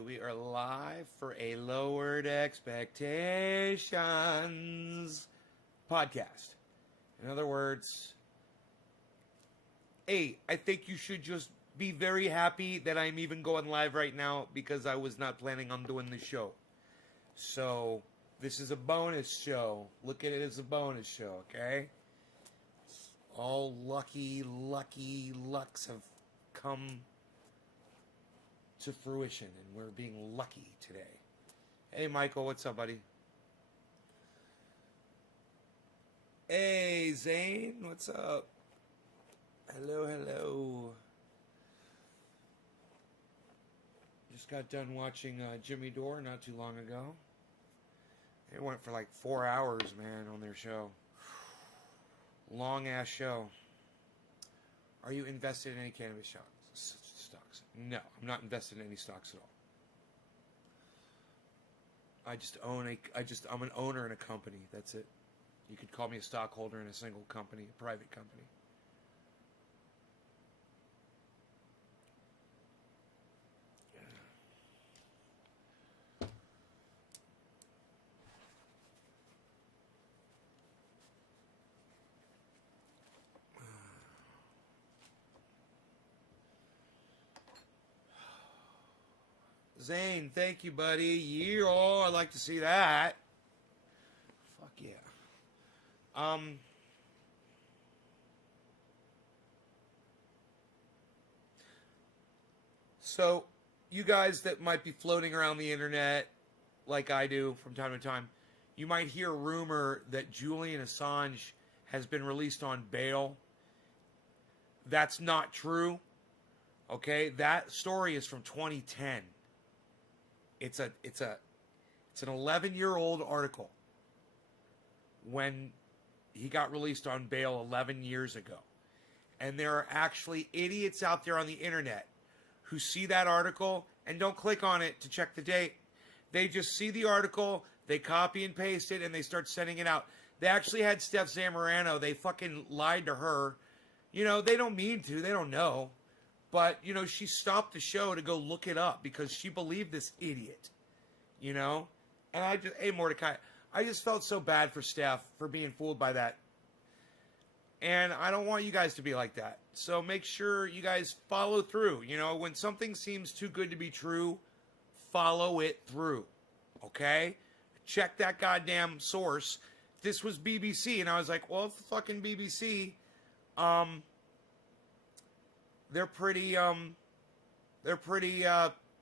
We are live for a Lowered Expectations podcast. In other words, hey, I think you should just be very happy that I'm even going live right now because I was not planning on doing the show. So, this is a bonus show. Look at it as a bonus show, okay? All lucky lucks have come to fruition, and we're being lucky today. Hey, Michael, what's up, buddy? Hey, Zane, what's up? Hello. Just got done watching Jimmy Dore not too long ago. It went for like 4 hours, man, on their show. Long ass show. Are you invested in any cannabis stocks? No, I'm not invested in any stocks at all. I'm an owner in a company. That's it. You could call me a stockholder in a single company, a private company. Zane, thank you, buddy. I like to see that. Fuck yeah. So, you guys that might be floating around the internet, like I do from time to time, you might hear a rumor that Julian Assange has been released on bail. That's not true. Okay, that story is from 2010. It's an 11-year-old article when he got released on bail 11 years ago. And there are actually idiots out there on the internet who see that article and don't click on it to check the date. They just see the article, they copy and paste it, and they start sending it out. They actually had Steph Zamorano. They fucking lied to her. You know, they don't mean to. They don't know. But, you know, she stopped the show to go look it up because she believed this idiot, you know? And hey, Mordecai, I just felt so bad for Steph for being fooled by that. And I don't want you guys to be like that. So make sure you guys follow through. You know, when something seems too good to be true, follow it through, okay? Check that goddamn source. This was BBC, and I was like, well, it's the fucking BBC. They're pretty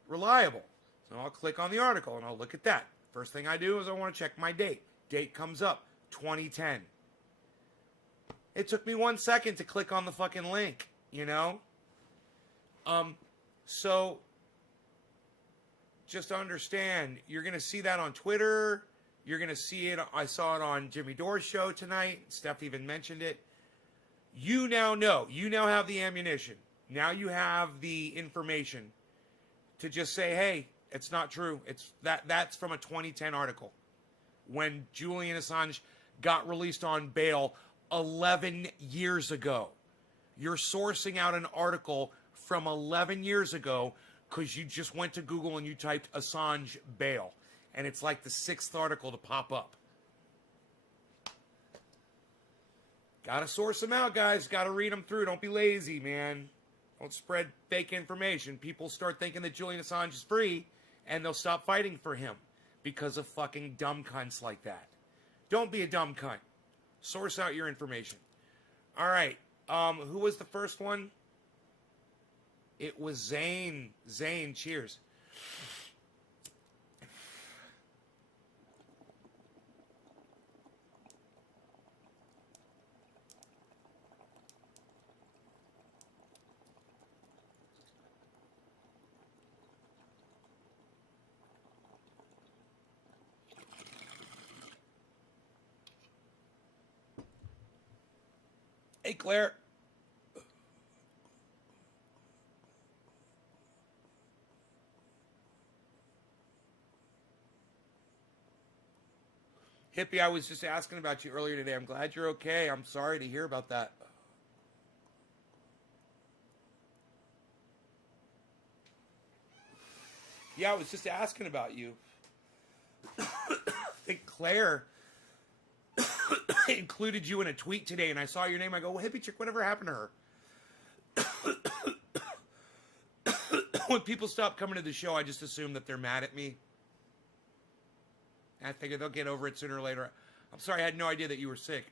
reliable. So I'll click on the article and I'll look at that. First thing I do is I want to check my date. Date comes up, 2010. It took me 1 second to click on the fucking link, you know? So just understand, you're going to see that on Twitter. You're going to see it. I saw it on Jimmy Dore's show tonight. Steph even mentioned it. You now know. You now have the ammunition. Now you have the information to just say, hey, it's not true. That's from a 2010 article when Julian Assange got released on bail 11 years ago. You're sourcing out an article from 11 years ago because you just went to Google and you typed Assange bail. And it's like the 6th article to pop up. Gotta source them out, guys. Gotta read them through. Don't be lazy, man. Don't spread fake information. People start thinking that Julian Assange is free, and they'll stop fighting for him because of fucking dumb cunts like that. Don't be a dumb cunt. Source out your information. All right. Who was the first one? It was Zane. Zane, cheers. Hey, Claire. Hippie, I was just asking about you earlier today. I'm glad you're okay. I'm sorry to hear about that. Yeah, I was just asking about you. I think Claire included you in a tweet today, and I saw your name. I go, well, Hippie Chick, whatever happened to her? When people stop coming to the show, I just assume that they're mad at me. I figure they'll get over it sooner or later. I'm sorry, I had no idea that you were sick.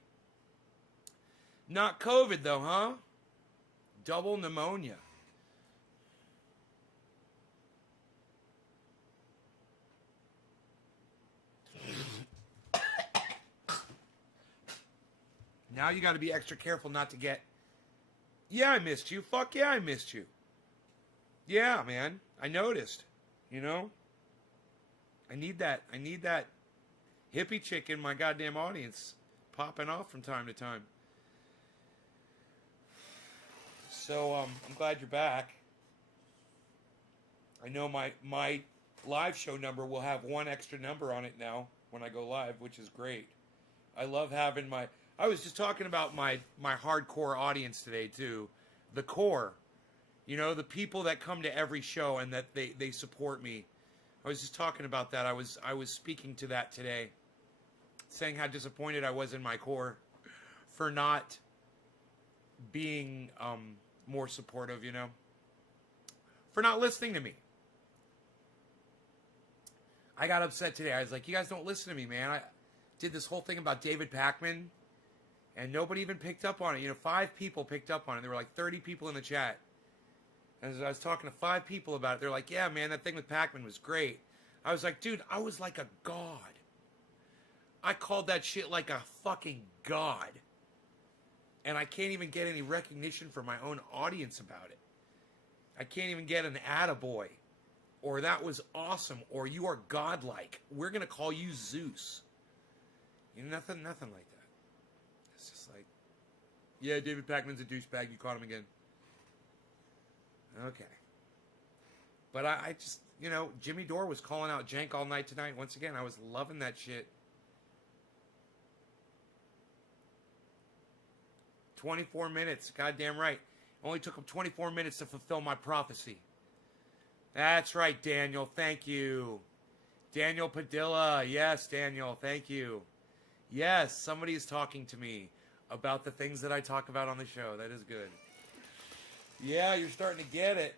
Not COVID, though, huh? Double pneumonia. Now you got to be extra careful not to get... Yeah, I missed you. Fuck yeah, I missed you. Yeah, man. I noticed. You know? I need that hippie chick in my goddamn audience popping off from time to time. So, I'm glad you're back. I know my live show number will have one extra number on it now when I go live, which is great. I love having my... I was just talking about my hardcore audience today, too. The core. You know, the people that come to every show and that they support me. I was just talking about that. I was speaking to that today. Saying how disappointed I was in my core for not being more supportive, you know. For not listening to me. I got upset today. I was like, you guys don't listen to me, man. I did this whole thing about David Pakman. And nobody even picked up on it. You know, 5 people picked up on it. There were like 30 people in the chat. And as I was talking to 5 people about it, they're like, yeah, man, that thing with Pakman was great. I was like, dude, I was like a god. I called that shit like a fucking god. And I can't even get any recognition from my own audience about it. I can't even get an attaboy. Or that was awesome. Or you are godlike. We're going to call you Zeus. You know, nothing like that. It's just like, yeah, David Pakman's a douchebag. You caught him again. Okay. But I just, you know, Jimmy Dore was calling out Jank all night tonight. Once again, I was loving that shit. 24 minutes. Goddamn right. Only took him 24 minutes to fulfill my prophecy. That's right, Daniel. Thank you. Daniel Padilla. Yes, Daniel. Thank you. Yes, somebody is talking to me about the things that I talk about on the show. That is good. Yeah, you're starting to get it.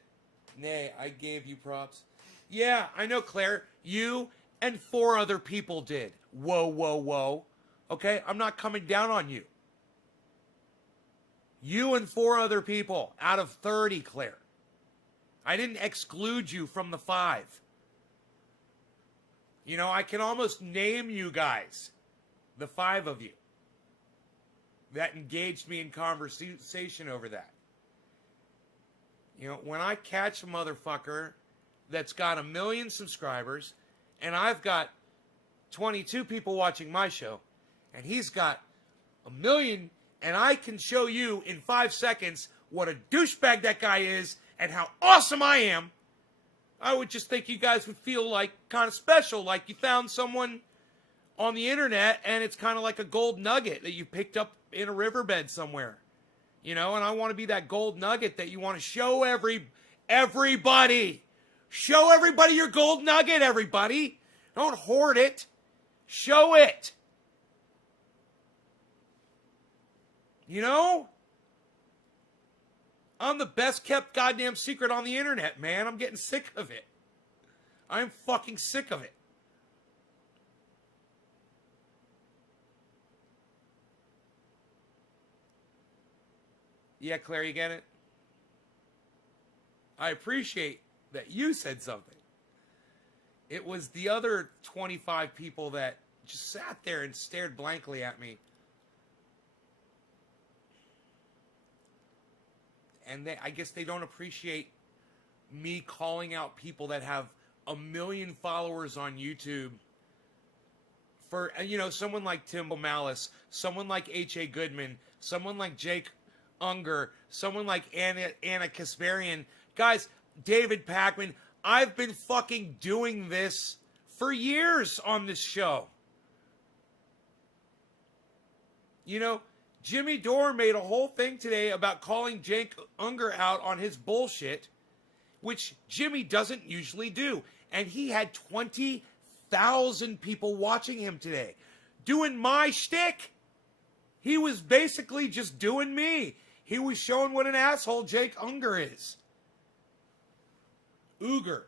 Nay, I gave you props. Yeah, I know, Claire. You and 4 other people did. Whoa, whoa, whoa. Okay, I'm not coming down on you. You and 4 other people out of 30, Claire. I didn't exclude you from the 5. You know, I can almost name you guys. The 5 of you that engaged me in conversation over that. You know, when I catch a motherfucker that's got 1 million subscribers and I've got 22 people watching my show and he's got 1 million and I can show you in 5 seconds what a douchebag that guy is and how awesome I am, I would just think you guys would feel like kind of special, like you found someone on the internet, and it's kind of like a gold nugget that you picked up in a riverbed somewhere. You know, and I want to be that gold nugget that you want to show everybody. Show everybody your gold nugget, everybody. Don't hoard it. Show it. You know? I'm the best kept goddamn secret on the internet, man. I'm getting sick of it. I'm fucking sick of it. Yeah, Claire, you get it? I appreciate that you said something. It was the other 25 people that just sat there and stared blankly at me. And I guess they don't appreciate me calling out people that have 1 million followers on YouTube. For, you know, someone like Tim O'Malice, someone like H.A. Goodman, someone like Jake Unger, someone like Anna Kasparian. Guys, David Pakman, I've been fucking doing this for years on this show. You know, Jimmy Dore made a whole thing today about calling Jake Unger out on his bullshit, which Jimmy doesn't usually do. And he had 20,000 people watching him today. Doing my shtick. He was basically just doing me. He was showing what an asshole Jake Unger is. Uger.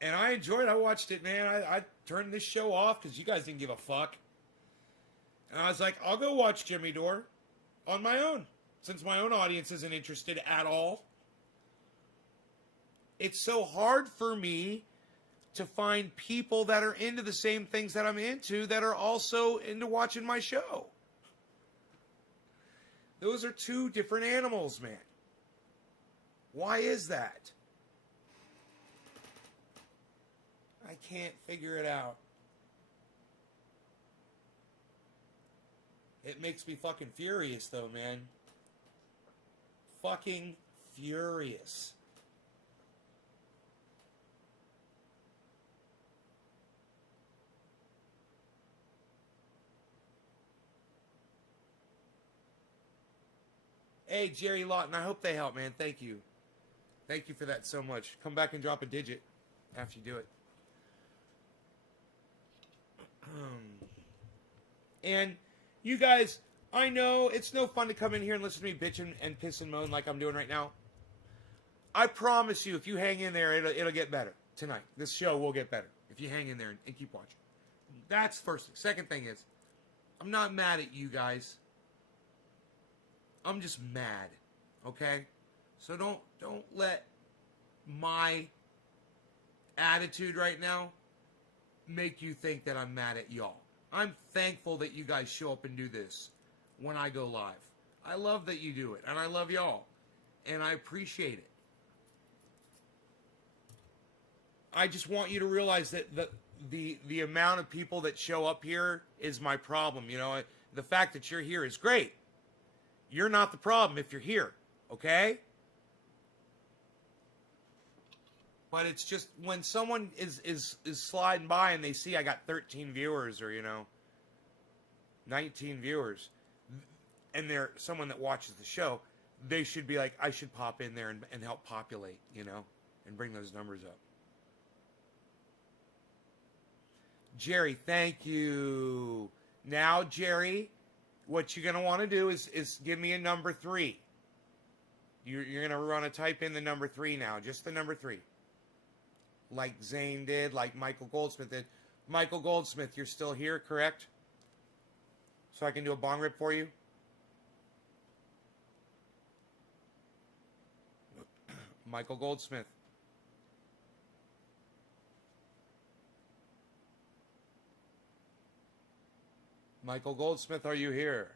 And I enjoyed it. I watched it, man. I turned this show off because you guys didn't give a fuck. And I was like, I'll go watch Jimmy Dore on my own, since my own audience isn't interested at all. It's so hard for me to find people that are into the same things that I'm into that are also into watching my show. Those are two different animals, man. Why is that? I can't figure it out. It makes me fucking furious, though, man. Fucking furious. Hey, Jerry Lawton, I hope they help, man. Thank you. Thank you for that so much. Come back and drop a digit after you do it. And you guys, I know it's no fun to come in here and listen to me bitch and piss and moan like I'm doing right now. I promise you, if you hang in there, it'll get better tonight. This show will get better if you hang in there and keep watching. That's first thing. Second thing is, I'm not mad at you guys. I'm just mad, okay? So don't let my attitude right now make you think that I'm mad at y'all. I'm thankful that you guys show up and do this when I go live. I love that you do it, and I love y'all, and I appreciate it. I just want you to realize that the amount of people that show up here is my problem. You know, the fact that you're here is great. You're not the problem if you're here, okay? But it's just when someone is sliding by and they see I got 13 viewers or, 19 viewers, and they're someone that watches the show, they should be like, I should pop in there and help populate, and bring those numbers up. Jerry, thank you. Now, Jerry, what you're going to want to do is give me a number 3. You're going to want to type in the number 3 now, just the number 3. Like Zane did, like Michael Goldsmith did. Michael Goldsmith, you're still here, correct? So I can do a bong rip for you? Michael Goldsmith. Michael Goldsmith, are you here?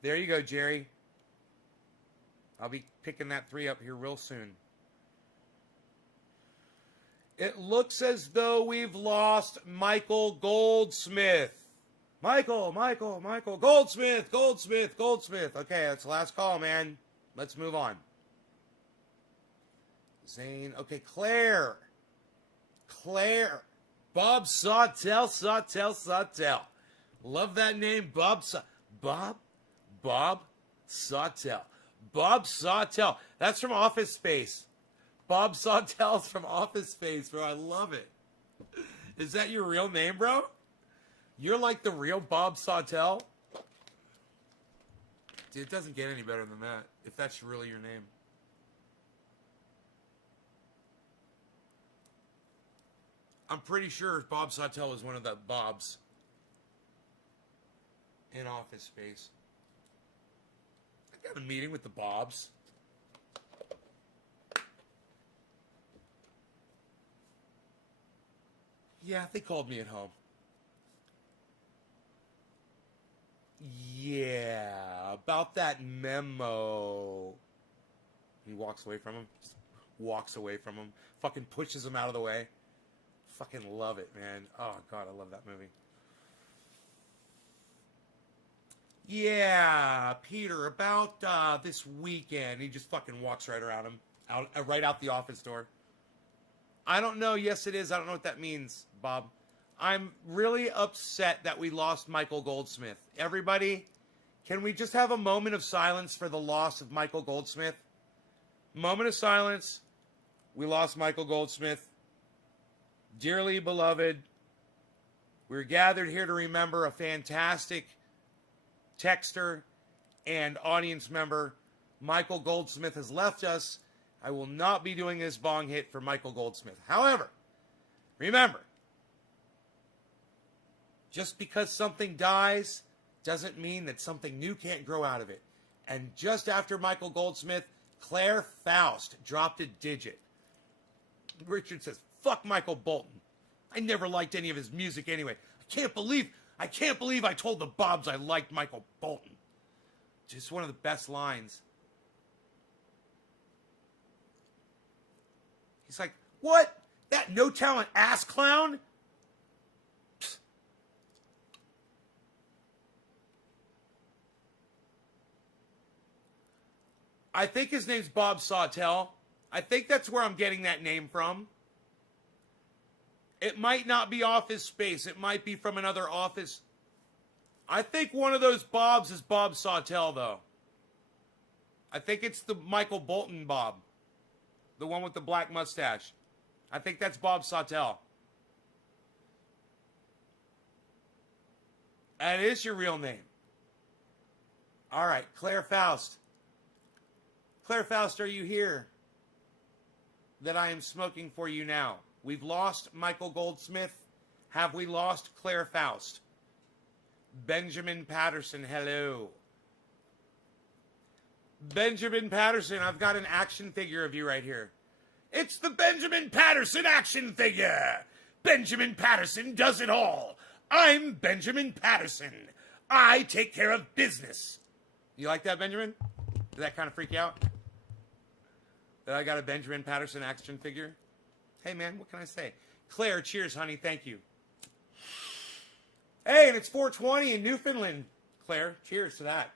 There you go, Jerry. I'll be picking that 3 up here real soon. It looks as though we've lost Michael Goldsmith. Michael, Goldsmith. Okay, that's the last call, man. Let's move on. Zane. Okay, Claire. Bob Sawtell. Love that name, Bob Sawtell. Bob Sawtell. That's from Office Space. Bob Sawtell's from Office Space, bro. I love it. Is that your real name, bro? You're like the real Bob Sawtell? Dude, it doesn't get any better than that, if that's really your name. I'm pretty sure Bob Sawtell was one of the Bobs in Office Space. I got a meeting with the Bobs. Yeah, they called me at home. Yeah, about that memo. He walks away from him. Just walks away from him. Fucking pushes him out of the way. Fucking love it, man. Oh, God, I love that movie. Yeah, Peter, about this weekend. He just fucking walks right around him. Right out the office door. I don't know. Yes, it is. I don't know what that means, Bob. I'm really upset that we lost Michael Goldsmith. Everybody, Can we just have a moment of silence for the loss of Michael Goldsmith? Moment of silence. We lost Michael Goldsmith. Dearly beloved, we're gathered here to remember a fantastic texter and audience member. Michael Goldsmith has left us. I will not be doing this bong hit for Michael Goldsmith. However, remember, just because something dies doesn't mean that something new can't grow out of it. And just after Michael Goldsmith, Claire Faust dropped a digit. Richard says, fuck Michael Bolton. I never liked any of his music anyway. I can't believe I told the Bobs I liked Michael Bolton. Just one of the best lines. He's like, what? That no talent ass clown? Psst. I think his name's Bob Sawtell. I think that's where I'm getting that name from. It might not be Office Space. It might be from another office. I think one of those Bobs is Bob Sawtell, though. I think it's the Michael Bolton Bob. The one with the black mustache. I think that's Bob Sawtell. That is your real name. All right, Claire Faust. Claire Faust, are you here? That I am smoking for you now. We've lost Michael Goldsmith. Have we lost Claire Faust? Benjamin Patterson, hello. Benjamin Patterson, I've got an action figure of you right here. It's the Benjamin Patterson action figure. Benjamin Patterson does it all. I'm Benjamin Patterson. I take care of business. You like that, Benjamin? Did that kind of freak you out? That I got a Benjamin Patterson action figure? Hey, man, what can I say? Claire, cheers, honey. Thank you. Hey, and it's 420 in Newfoundland. Claire, cheers to that.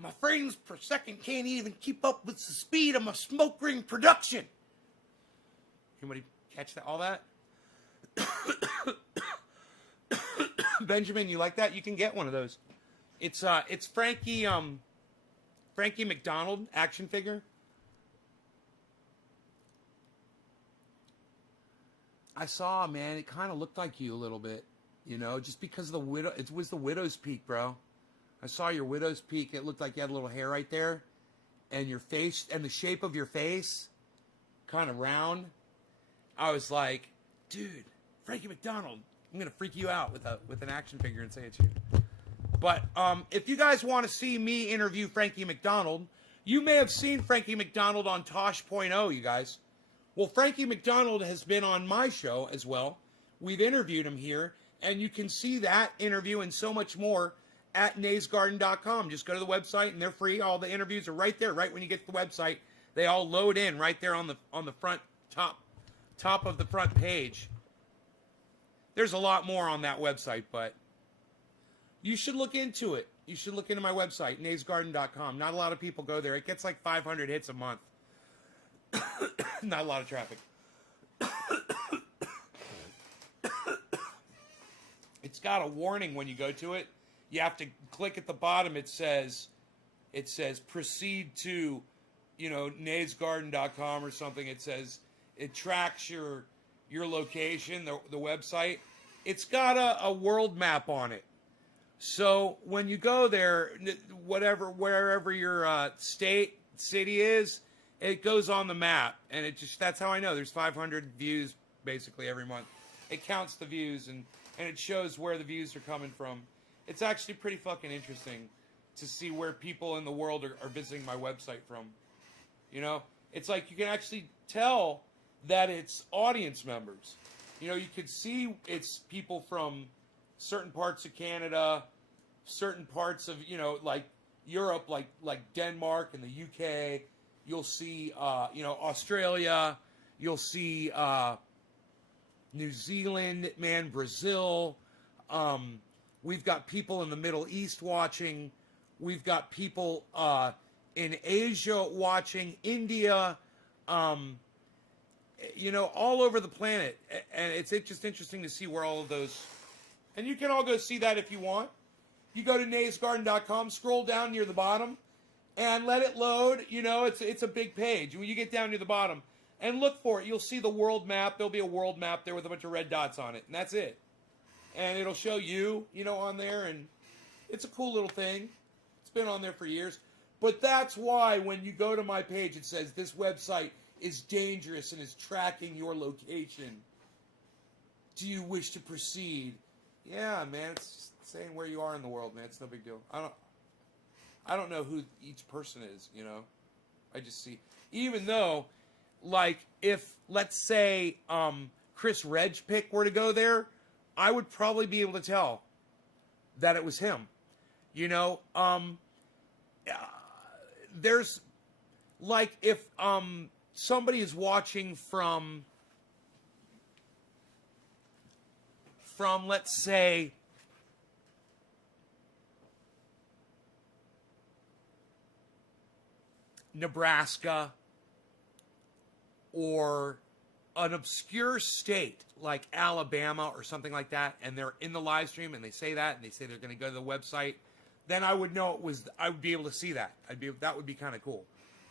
My frames per second can't even keep up with the speed of my smoke ring production. Anybody catch that? All that? Benjamin, you like that? You can get one of those. It's Frankie McDonald action figure. I saw, man, it kind of looked like you a little bit, you know, just because of the widow. It was the widow's peak, bro. I saw your widow's peak. It looked like you had a little hair right there, and your face and the shape of your face, kind of round. I was like, dude, Frankie McDonald, I'm gonna freak you out with an action figure and say it's you. But if you guys want to see me interview Frankie McDonald, you may have seen Frankie McDonald on Tosh.0, you guys. Well, Frankie McDonald has been on my show as well. We've interviewed him here, and you can see that interview and so much more at naysgarden.com. Just go to the website, and they're free. All the interviews are right there, right when you get to the website. They all load in right there on the front top of the front page. There's a lot more on that website, but you should look into it. You should look into my website, naysgarden.com. Not a lot of people go there. It gets like 500 hits a month. Not a lot of traffic. It's got a warning when you go to it. You have to click at the bottom. It says proceed to, naysgarden.com or something. It says it tracks your location, the website. It's got a world map on it. So when you go there, wherever your city is, it goes on the map, and that's how I know. There's 500 views basically every month. It counts the views, and it shows where the views are coming from. It's actually pretty fucking interesting to see where people in the world are visiting my website from. You know, it's like you can actually tell that it's audience members. You know, you could see it's people from certain parts of Canada, certain parts of, you know, like Europe, like Denmark and the UK. You'll see, you know, Australia. You'll see New Zealand, man, Brazil. We've got people in the Middle East watching. We've got people in Asia watching, India, you know, all over the planet. And it's just interesting to see where all of those... And you can all go see that if you want. You go to naysgarden.com, scroll down near the bottom, and let it load. You know, it's a big page. When you get down near the bottom and look for it, you'll see the world map. There'll be a world map there with a bunch of red dots on it, and that's it. And it'll show you, you know, on there, and it's a cool little thing. It's been on there for years. But that's why when you go to my page, it says this website is dangerous and is tracking your location. Do you wish to proceed? Yeah, man, it's just saying where you are in the world, man. It's no big deal. I don't know who each person is, you know. I just see. Even though, like, if, let's say, Chris Redgepick were to go there, I would probably be able to tell that it was him. You know, there's, like, if somebody is watching from, let's say, Nebraska or an obscure state like Alabama or something like that, and they're in the live stream and they say that, and they say they're going to go to the website, then I would know I would be able to see that. That would be kind of cool.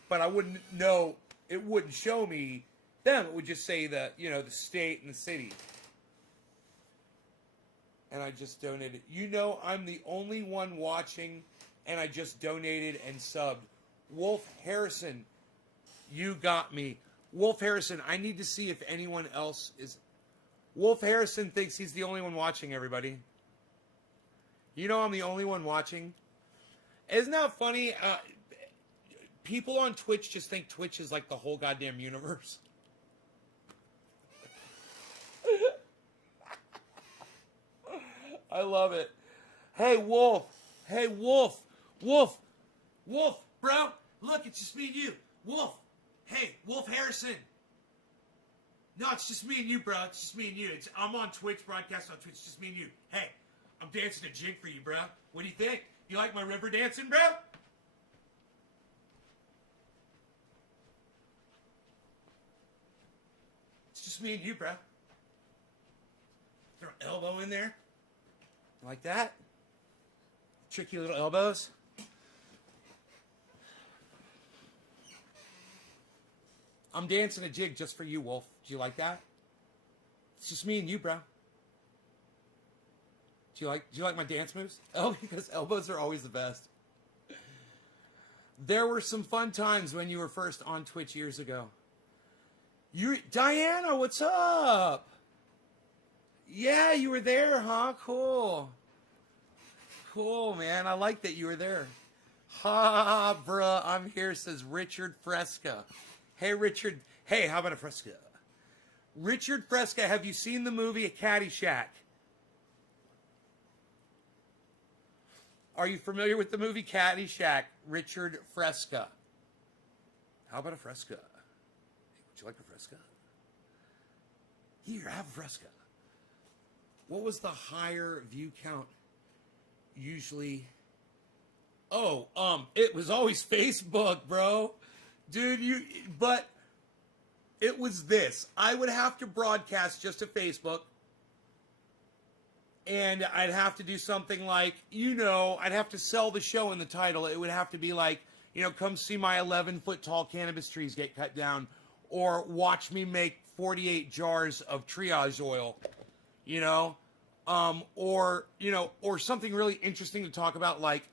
But I wouldn't know, it wouldn't show me them. It would just say the state and the city. And I just donated. You know, I'm the only one watching, and I just donated and subbed. Wolf Harrison, you got me. Wolf Harrison, I need to see if anyone else is... Wolf Harrison thinks he's the only one watching, everybody. You know I'm the only one watching? Isn't that funny? People on Twitch just think Twitch is like the whole goddamn universe. I love it. Hey, Wolf. Hey, Wolf. Wolf. Wolf, bro. Look, it's just me and you. Wolf. Hey, Wolf Harrison. No, it's just me and you, bro. It's just me and you. I'm on Twitch, broadcast on Twitch. It's just me and you. Hey, I'm dancing a jig for you, bro. What do you think? You like my river dancing, bro? It's just me and you, bro. Throw an elbow in there. Like that. Tricky little elbows. I'm dancing a jig just for you, Wolf. Do you like that? It's just me and you, bro. Do you like my dance moves? Oh, because elbows are always the best. There were some fun times when you were first on Twitch years ago. Diana, what's up? Yeah, you were there, huh? Cool. Cool, man. I like that you were there. Ha, bruh, I'm here, says Richard Fresca. Hey, Richard. Hey, how about a Fresca? Richard Fresca, have you seen the movie Caddyshack? Are you familiar with the movie Caddyshack? Richard Fresca. How about a Fresca? Hey, would you like a Fresca? Here, have a Fresca. What was the higher view count usually? Oh, it was always Facebook, bro. Dude, but it was this. I would have to broadcast just to Facebook. And I'd have to do something like, I'd have to sell the show in the title. It would have to be like, come see my 11-foot tall cannabis trees get cut down. Or watch me make 48 jars of triage oil. Or something really interesting to talk about. Like,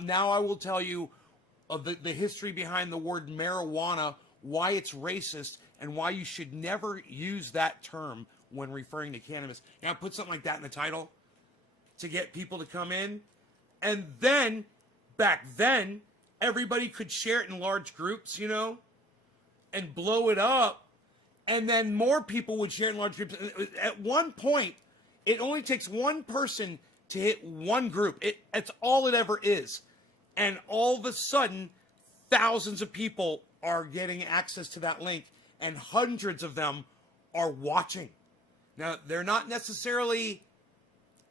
now I will tell you of the history behind the word marijuana, why it's racist, and why you should never use that term when referring to cannabis. And I put something like that in the title to get people to come in. And then, back then, everybody could share it in large groups, you know, and blow it up. And then more people would share it in large groups. At one point, it only takes one person to hit one group. It's all it ever is. And all of a sudden, thousands of people are getting access to that link, and hundreds of them are watching. Now, they're not necessarily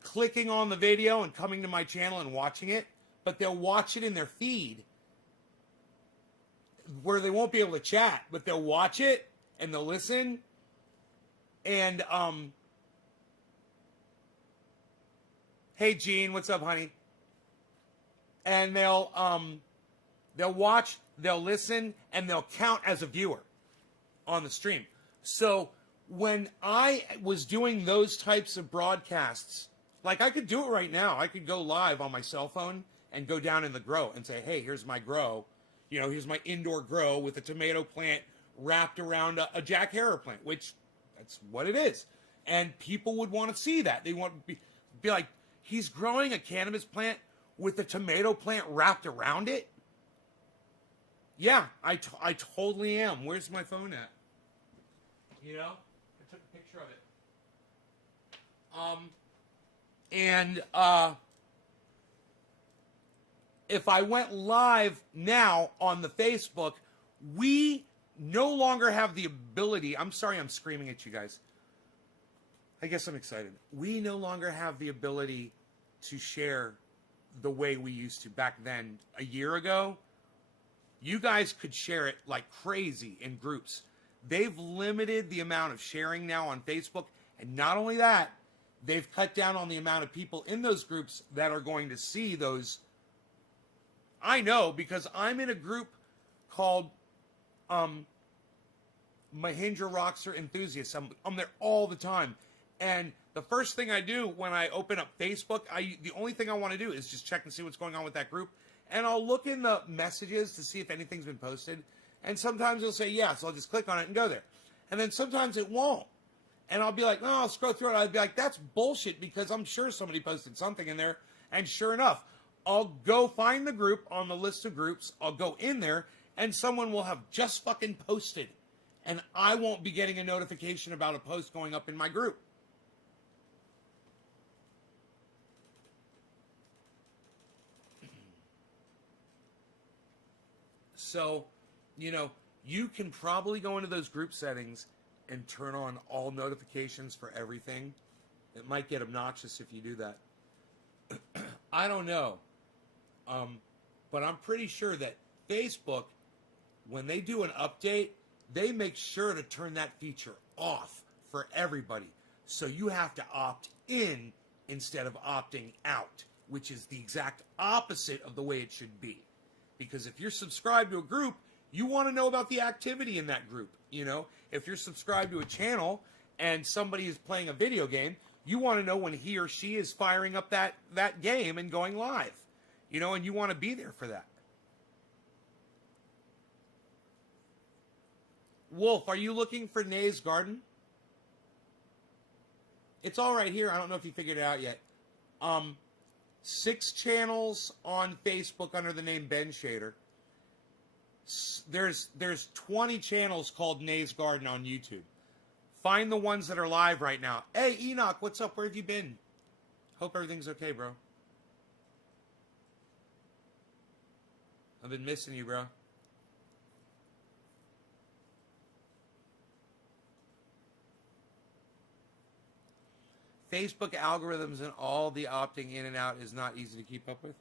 clicking on the video and coming to my channel and watching it, but they'll watch it in their feed where they won't be able to chat, but they'll watch it and they'll listen. And, hey, Gene, what's up, honey? And they'll watch, they'll listen, and they'll count as a viewer on the stream. So when I was doing those types of broadcasts, like I could do it right now. I could go live on my cell phone and go down in the grow and say, hey, here's my grow. You know, here's my indoor grow with a tomato plant wrapped around a Jack Herer plant, which that's what it is. And people would want to see that. They want to be like, he's growing a cannabis plant with a tomato plant wrapped around it? Yeah, I totally am. Where's my phone at? You know? I took a picture of it. If I went live now on the Facebook, we no longer have the ability. I'm sorry I'm screaming at you guys. I guess I'm excited. We no longer have the ability to share the way we used to back then. A year ago, you guys could share it like crazy in groups. They've limited the amount of sharing now on Facebook. And not only that, they've cut down on the amount of people in those groups that are going to see those. I know because I'm in a group called Mahindra Rockstar Enthusiasts. I'm there all the time. And the first thing I do when I open up Facebook, the only thing I want to do is just check and see what's going on with that group. And I'll look in the messages to see if anything's been posted. And sometimes it'll say yes, so I'll just click on it and go there. And then sometimes it won't. And I'll be like, no, I'll scroll through it. I'll be like, that's bullshit because I'm sure somebody posted something in there. And sure enough, I'll go find the group on the list of groups. I'll go in there and someone will have just fucking posted. And I won't be getting a notification about a post going up in my group. So, you know, you can probably go into those group settings and turn on all notifications for everything. It might get obnoxious if you do that. I don't know. But I'm pretty sure that Facebook, when they do an update, they make sure to turn that feature off for everybody. So you have to opt in instead of opting out, which is the exact opposite of the way it should be. Because if you're subscribed to a group, you want to know about the activity in that group. You know, if you're subscribed to a channel and somebody is playing a video game, you want to know when he or she is firing up that game and going live. You know, and you want to be there for that. Wolf, are you looking for Nay's Garden? It's all right here. I don't know if you figured it out yet. 6 channels on Facebook under the name Ben Shader. There's 20 channels called Nay's Garden on YouTube. Find the ones that are live right now. Hey, Enoch, what's up? Where have you been? Hope everything's okay, bro. I've been missing you, bro. Facebook algorithms and all the opting in and out is not easy to keep up with.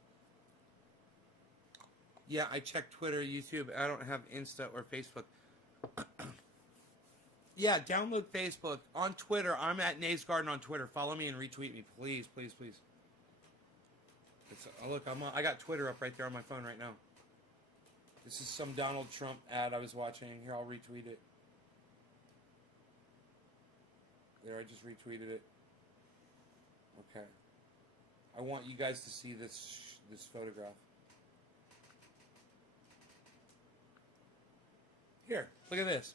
Yeah, I check Twitter, YouTube. I don't have Insta or Facebook. Yeah, download Facebook. On Twitter, I'm at Nay's Garden on Twitter. Follow me and retweet me, please, please, please. Look, I got Twitter up right there on my phone right now. This is some Donald Trump ad I was watching. Here, I'll retweet it. There, I just retweeted it. Okay. I want you guys to see this photograph. Here, look at this.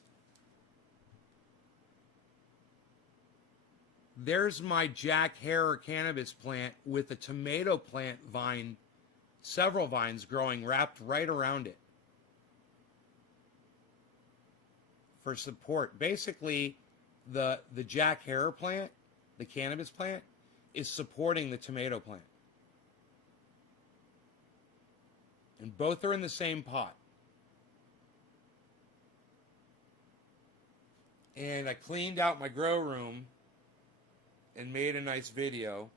There's my Jack Herer cannabis plant with a tomato plant vine, several vines growing wrapped right around it for support. Basically, the Jack Herer plant, the cannabis plant, is supporting the tomato plant. And both are in the same pot. And I cleaned out my grow room and made a nice video.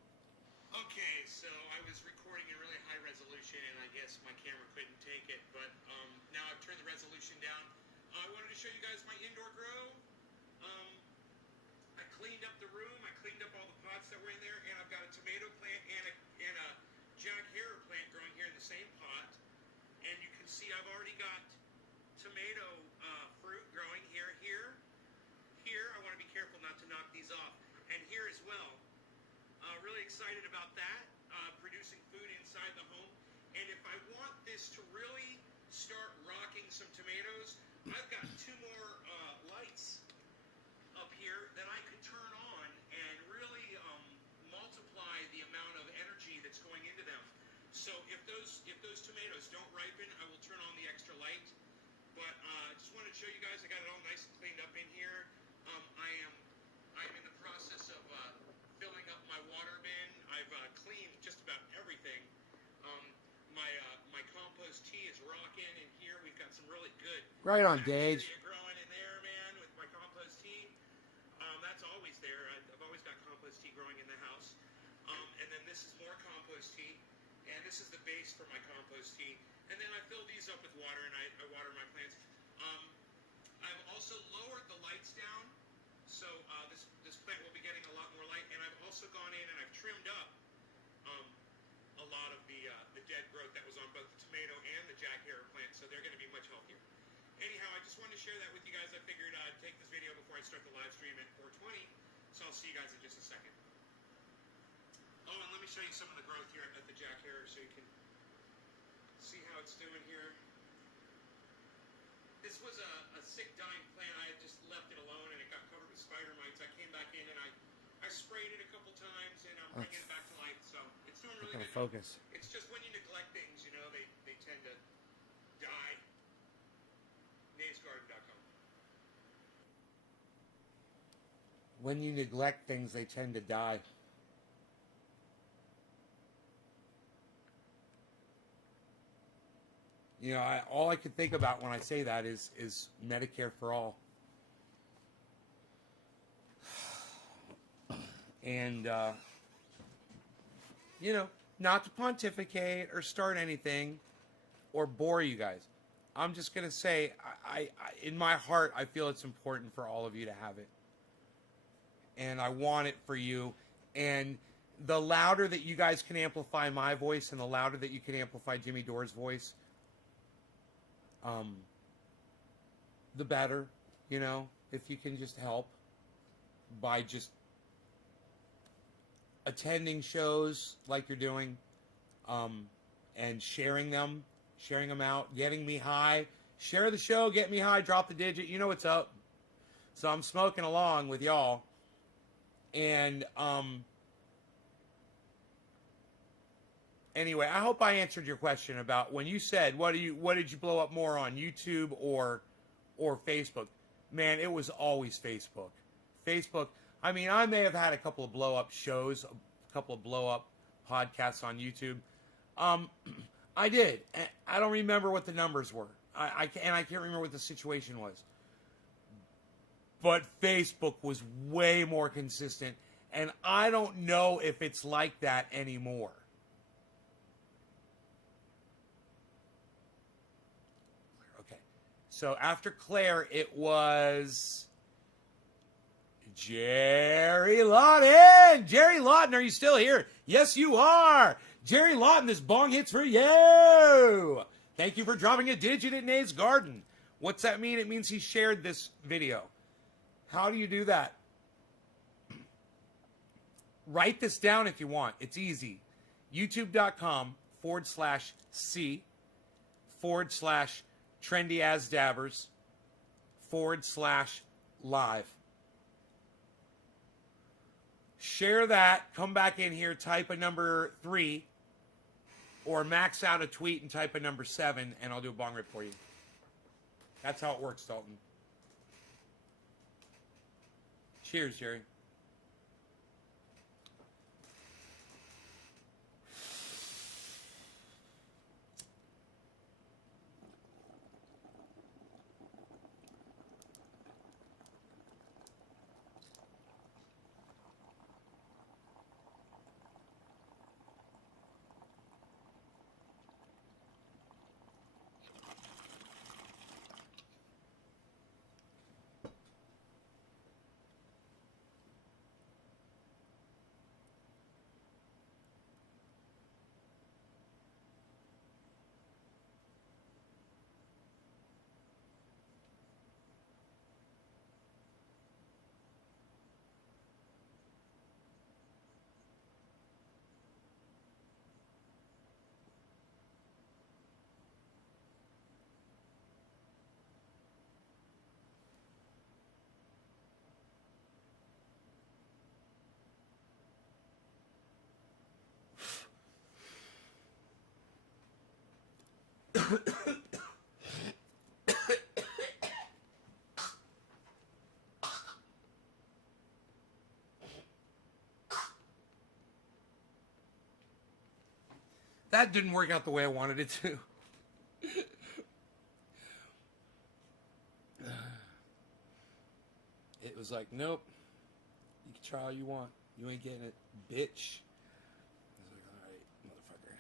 Okay, so I was recording in really high resolution, and I guess my camera couldn't take it, but now I've turned the resolution down. I wanted to show you guys my indoor grow. I cleaned up the room, I cleaned up all the pots that were in there, and I've got a tomato plant and a Jack Herer plant growing here in the same pot. And you can see I've already got tomato fruit growing here. Here, I want to be careful not to knock these off. And here as well. Really excited about that, producing food inside the home. And if I want this to really start rocking some tomatoes, I've got 2 more lights up here that I could turn on and really multiply the amount of energy that's going into them. So if those tomatoes don't ripen, I will turn on the extra light. But I just wanted to show you guys, I got it all nice and cleaned up in here. I'm in the process of filling up my water bin. I've cleaned just about everything. My compost tea is rocking in here. We've got some really good Right on, Dage. growing in there, man, with my compost tea. That's always there. I've always got compost tea growing in the house. And then this is more compost tea. And this is the base for my compost tea. And then I fill these up with water, and I water my plants. I've also lowered the lights down, so this plant will be getting a lot more light. And I've also gone in and I've trimmed up a lot of the dead growth that was on both the tomato and the Jack Herer plant, so they're going to be much healthier. Anyhow, I just wanted to share that with you guys. I figured I'd take this video before I start the live stream at 4:20, so I'll see you guys in just a second. Oh, and let me show you some of the growth here at the Jack Herer so you can see how it's doing here. This was a sick, dying plant. I had just left it alone, and it got covered with spider mites. I came back in, and I sprayed it a couple times, and I'm bringing it back to life. So it's doing really good. Focus. It's just when you neglect things, you know, they tend to die. NaysGarden.com. When you neglect things, they tend to die. You know, all I can think about when I say that is Medicare for all. And, you know, not to pontificate or start anything or bore you guys. I'm just going to say, I in my heart, I feel it's important for all of you to have it. And I want it for you. And the louder that you guys can amplify my voice and the louder that you can amplify Jimmy Dore's voice, the better, you know, if you can just help by just attending shows like you're doing, and sharing them out, getting me high. Share the show, get me high, drop the digit. You know what's up. So I'm smoking along with y'all. And anyway, I hope I answered your question about when you said what did you blow up more on, YouTube or Facebook? Man, it was always Facebook. Facebook. I mean, I may have had a couple of blow up shows, a couple of blow up podcasts on YouTube. I did. I don't remember what the numbers were. I can't remember what the situation was. But Facebook was way more consistent, and I don't know if it's like that anymore. Okay. So after Claire, it was Jerry Lawton. Jerry Lawton, are you still here? Yes, you are. Jerry Lawton, this bong hit's for you. Thank you for dropping a digit at Nate's Garden. What's that mean? It means he shared this video. How do you do that? Write this down if you want. It's easy. YouTube.com/C/trendyasdabbers. live. Share that, come back in here, type a number 3, or max out a tweet and type a number 7, and I'll do a bong rip for you. That's how it works, Dalton. Cheers, Jerry. That didn't work out the way I wanted it to. It was like, nope. You can try all you want. You ain't getting it, bitch. I was like, all right, motherfucker.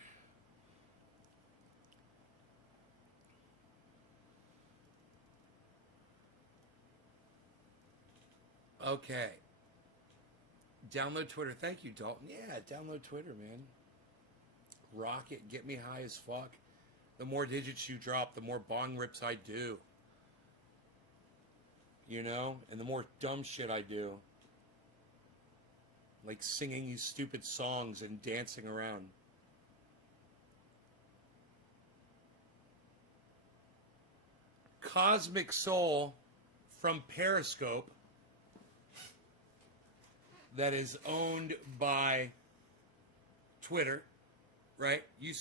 Okay. Download Twitter. Thank you, Dalton. Yeah, download Twitter, man. Rock it. Get me high as fuck. The more digits you drop, the more bong rips I do. You know? And the more dumb shit I do. Like singing these stupid songs and dancing around. Cosmic Soul from Periscope that is owned by Twitter, right? You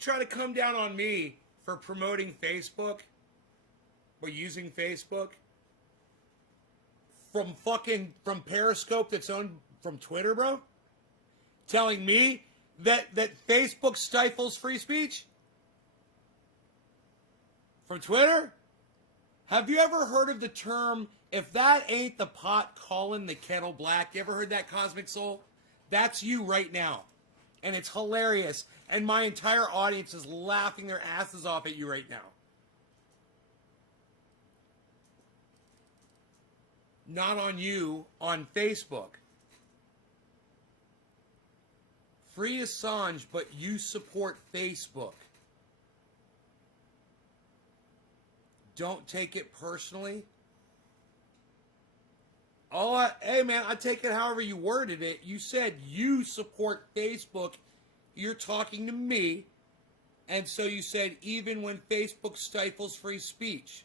try to come down on me for promoting Facebook or using Facebook from Periscope that's owned from Twitter, bro? Telling me that Facebook stifles free speech? From Twitter? Have you ever heard of the term, if that ain't the pot calling the kettle black? You ever heard that, Cosmic Soul? That's you right now. And it's hilarious. And my entire audience is laughing their asses off at you right now. Not on you, on Facebook. Free Assange, but you support Facebook. Don't take it personally. Hey man, I take it however you worded it. You said you support Facebook. You're talking to me. And so you said even when Facebook stifles free speech.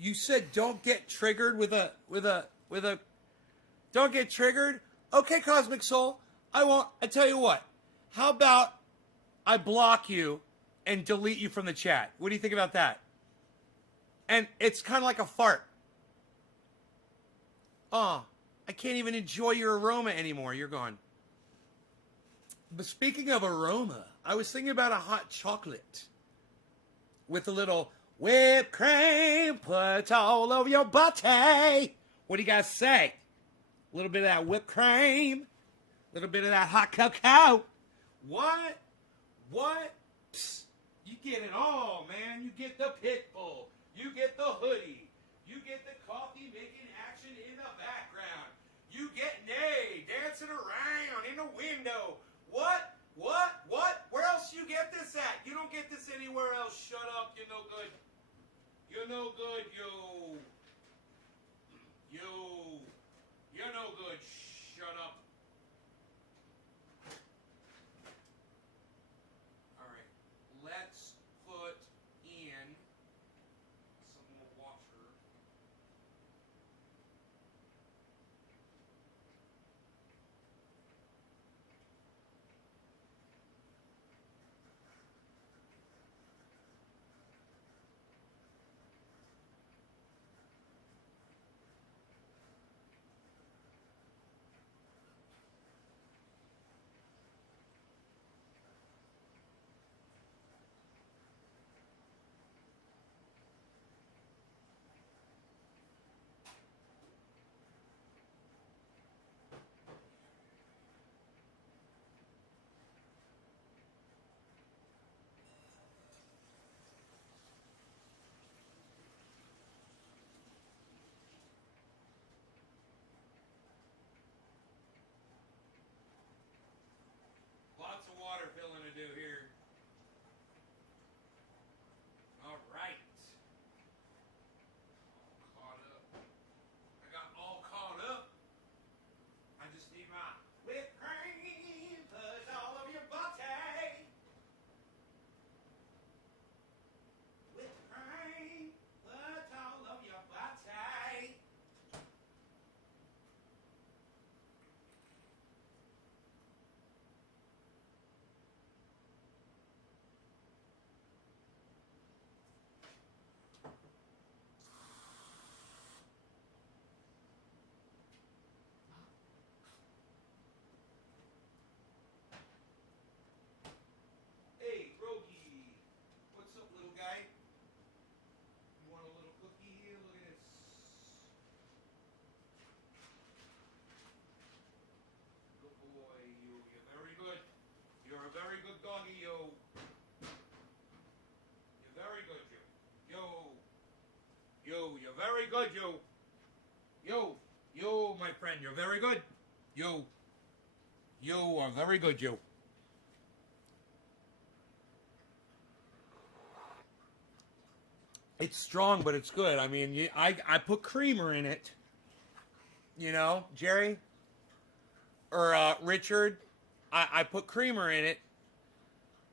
You said don't get triggered with a don't get triggered. Okay, Cosmic Soul. I won't. I tell you what. How about I block you and delete you from the chat? What do you think about that? And it's kind of like a fart. Oh, I can't even enjoy your aroma anymore. You're gone. But speaking of aroma, I was thinking about a hot chocolate with a little whipped cream put all over your body. What do you guys say? A little bit of that whipped cream, a little bit of that hot cocoa. What? Psst. You get it all, man. You get the pit bull. You get the hoodie. You get the coffee making action in the background. You get Nay dancing around in the window. What? Where else you get this at? You don't get this anywhere else. Shut up. You're no good. You're no good, yo. You're no good. Shut up. You're very good, you, my friend, you're very good. You are very good, you. It's strong, but it's good. I mean, I put creamer in it. You know, Jerry? Or Richard? I put creamer in it.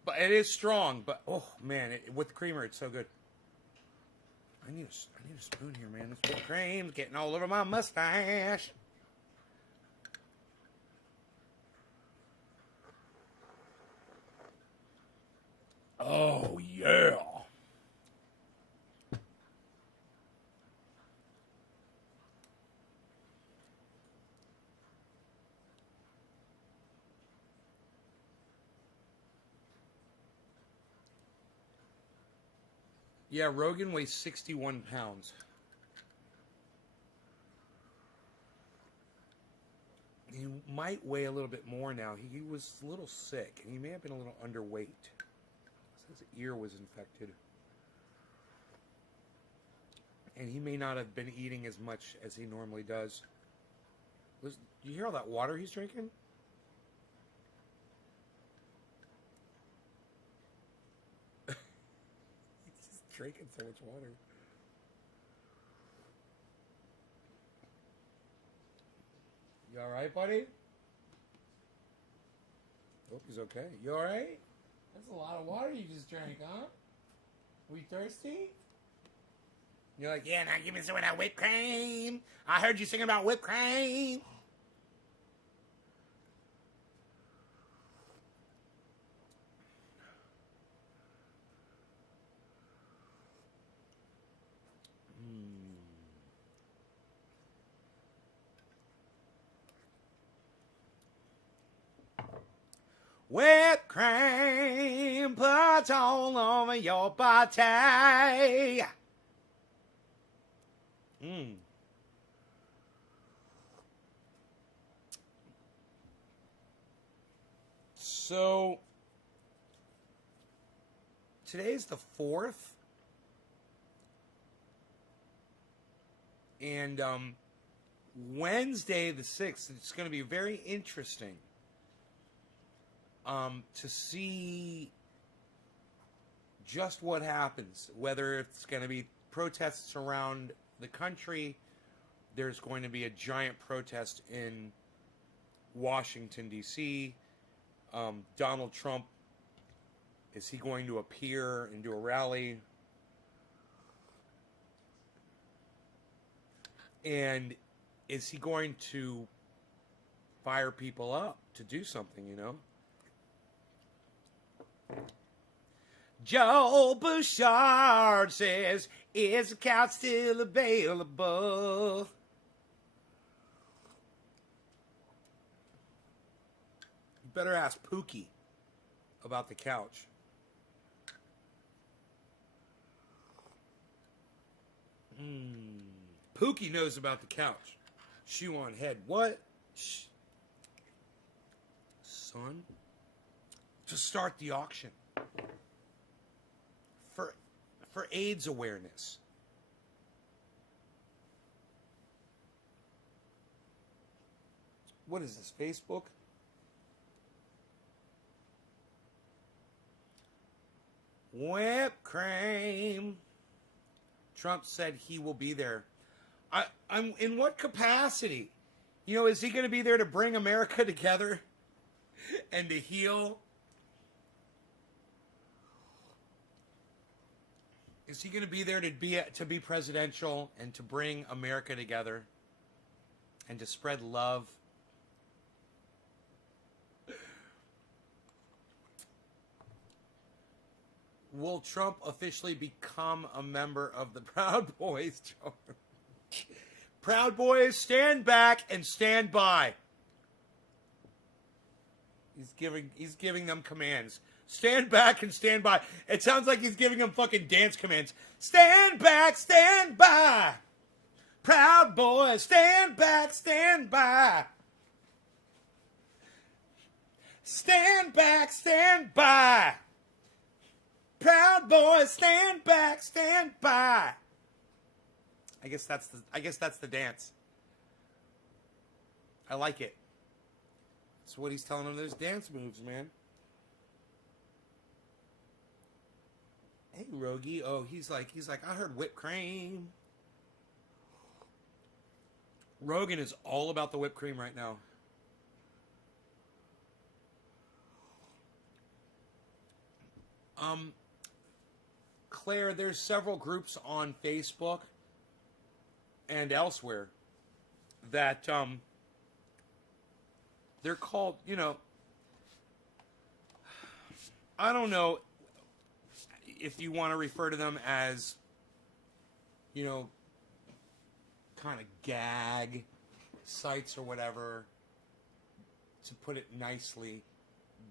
But it is strong. But, oh, man, with creamer, it's so good. I need a spoon here, man. This whipped cream's getting all over my mustache. Oh, yeah. Yeah, Rogan weighs 61 pounds. He might weigh a little bit more now. He was a little sick, and he may have been a little underweight. His ear was infected. And he may not have been eating as much as he normally does. Listen, you hear all that water he's drinking? He's just drinking so much water. You alright, buddy? Hope he's okay. You alright? That's a lot of water you just drank, huh? We thirsty? You're like, yeah, now give me some of that whipped cream. I heard you singing about whipped cream. Whipped cream put all over your body. So, today's the 4th. And Wednesday the 6th, it's going to be very interesting to see just what happens, whether it's going to be protests around the country. There's going to be a giant protest in Washington, D.C. Donald Trump, is he going to appear and do a rally? And is he going to fire people up to do something, you know? Joe Bouchard says, is the couch still available? You better ask Pookie about the couch. Pookie knows about the couch. Shoe on head. What? Shh. Son? To start the auction. For AIDS awareness. What is this, Facebook? Whipped cream. Trump said he will be there. I'm in what capacity? You know, is he going to be there to bring America together and to heal? Is he going to be there to be presidential and to bring America together and to spread love? Will Trump officially become a member of the Proud Boys? Proud Boys, stand back and stand by. He's giving them commands. Stand back and stand by. It sounds like he's giving them fucking dance commands. Stand back, stand by. Proud Boys, stand back, stand by. Stand back, stand by. Proud Boys, stand back, stand by. I guess that's the dance. I like it. That's what he's telling them. Those dance moves, man. Hey, Rogie. Oh, he's like, I heard whipped cream. Rogan is all about the whipped cream right now. Claire, there's several groups on Facebook and elsewhere that they're called, I don't know if you want to refer to them as, kind of gag sites or whatever, to put it nicely,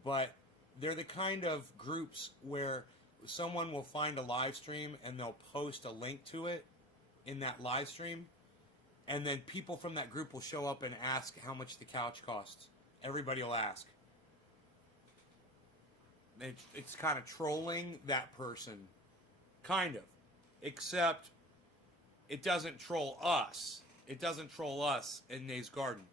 but they're the kind of groups where someone will find a live stream and they'll post a link to it in that live stream, and then people from that group will show up and ask how much the couch costs. Everybody will ask. It's kind of trolling that person. Kind of. Except it doesn't troll us. It doesn't troll us in Nays Garden.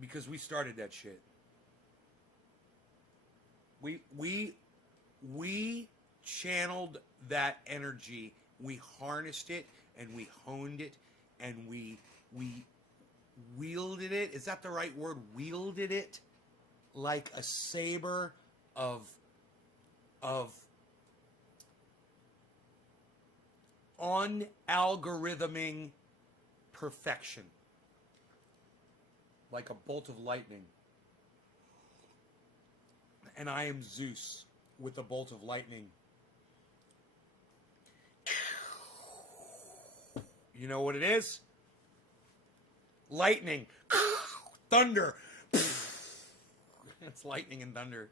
Because we started that shit. We channeled that energy. We harnessed it and we honed it and we wielded it. Is that the right word? Wielded it like a saber of unalgorithming perfection. Like a bolt of lightning. And I am Zeus with a bolt of lightning. You know what it is? Lightning. Thunder. It's lightning and thunder.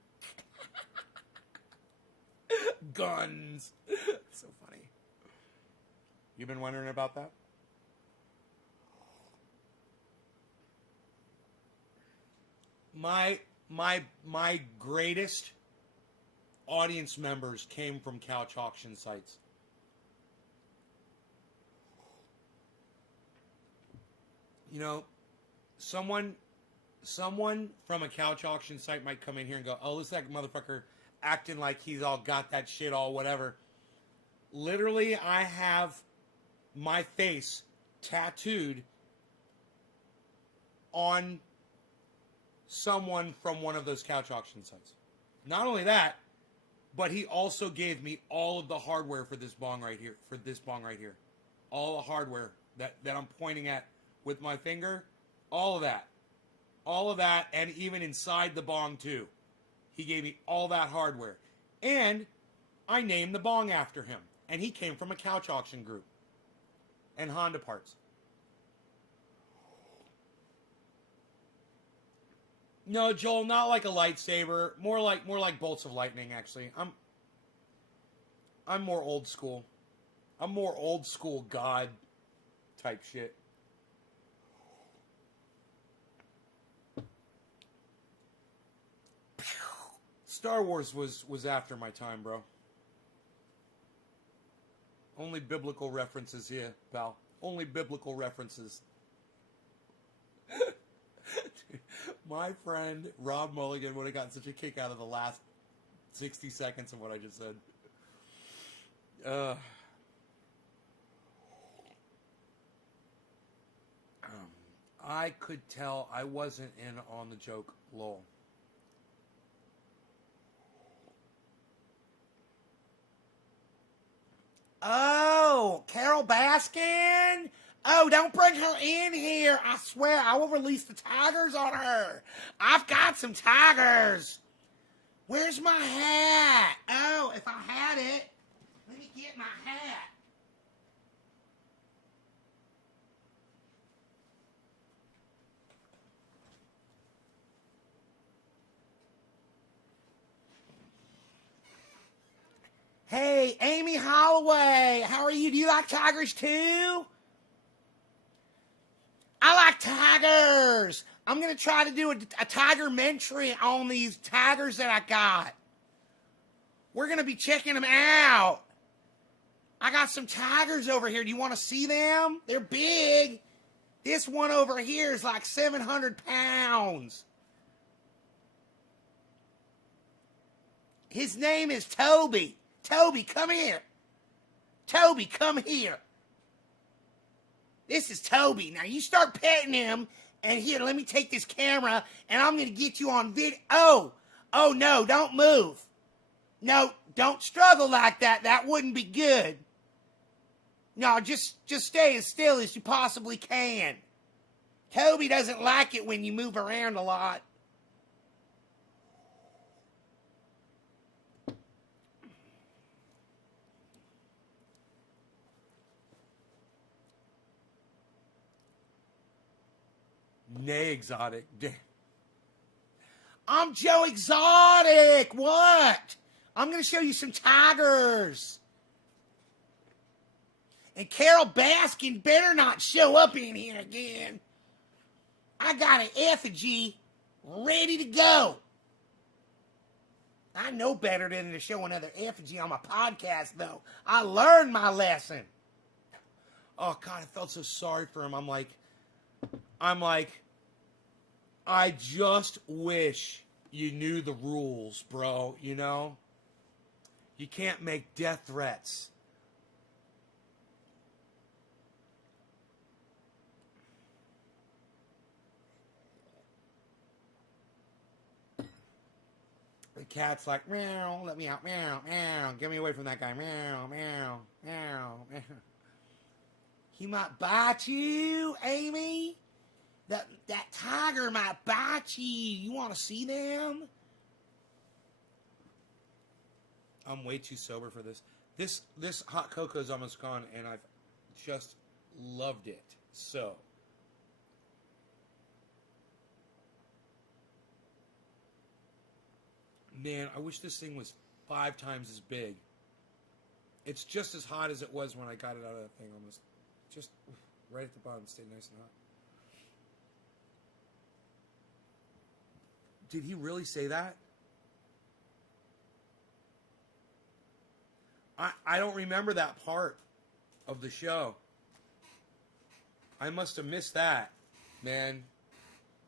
Guns. So funny. You been wondering about that? My greatest audience members came from couch auction sites. Someone from a couch auction site might come in here and go, oh, this that motherfucker acting like he's all got that shit all whatever. Literally, I have my face tattooed on someone from one of those couch auction sites. Not only that, but he also gave me all of the hardware for this bong right here. All the hardware that I'm pointing at with my finger. All of that. And even inside the bong too. He gave me all that hardware. And I named the bong after him. And he came from a couch auction group. And Honda parts. No, Joel, not like a lightsaber. More like bolts of lightning, actually. I'm more old school. I'm more old school God type shit. Star Wars was after my time, bro. Only biblical references here, pal. Only biblical references. Dude, my friend Rob Mulligan would have gotten such a kick out of the last 60 seconds of what I just said. I could tell I wasn't in on the joke, lol. Oh, Carol Baskin? Oh, don't bring her in here. I swear I will release the tigers on her. I've got some tigers. Where's my hat? Oh, if I had it, let me get my hat. Hey, Amy Holloway, how are you? Do you like tigers too? I like tigers. I'm going to try to do a tiger-mentary on these tigers that I got. We're going to be checking them out. I got some tigers over here. Do you want to see them? They're big. This one over here is like 700 pounds. His name is Toby. Toby, come here. Toby, come here. This is Toby. Now you start petting him, and here, let me take this camera, and I'm going to get you on video. Oh, no, don't move. No, don't struggle like that. That wouldn't be good. No, just stay as still as you possibly can. Toby doesn't like it when you move around a lot. Nay, Exotic. I'm Joe Exotic. What? I'm going to show you some tigers. And Carol Baskin better not show up in here again. I got an effigy ready to go. I know better than to show another effigy on my podcast, though. I learned my lesson. Oh, God, I felt so sorry for him. I'm like, I just wish you knew the rules, bro, you know? You can't make death threats. The cat's like, meow, let me out, meow, meow, get me away from that guy, meow, meow, meow, meow. He might bite you, Amy. That tiger might bite you. You want to see them? I'm way too sober for this. This hot cocoa is almost gone, and I've just loved it. So, man, I wish this thing was 5 times as big. It's just as hot as it was when I got it out of that thing, almost. Just right at the bottom, stay nice and hot. Did he really say that? I don't remember that part of the show. I must have missed that, man.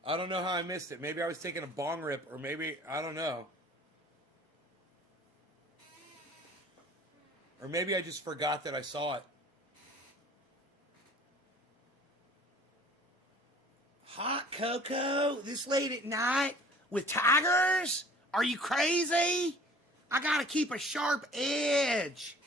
I don't know how I missed it. Maybe I was taking a bong rip, or maybe, I don't know. Or maybe I just forgot that I saw it. Hot cocoa this late at night with tigers? Are you crazy? I gotta keep a sharp edge.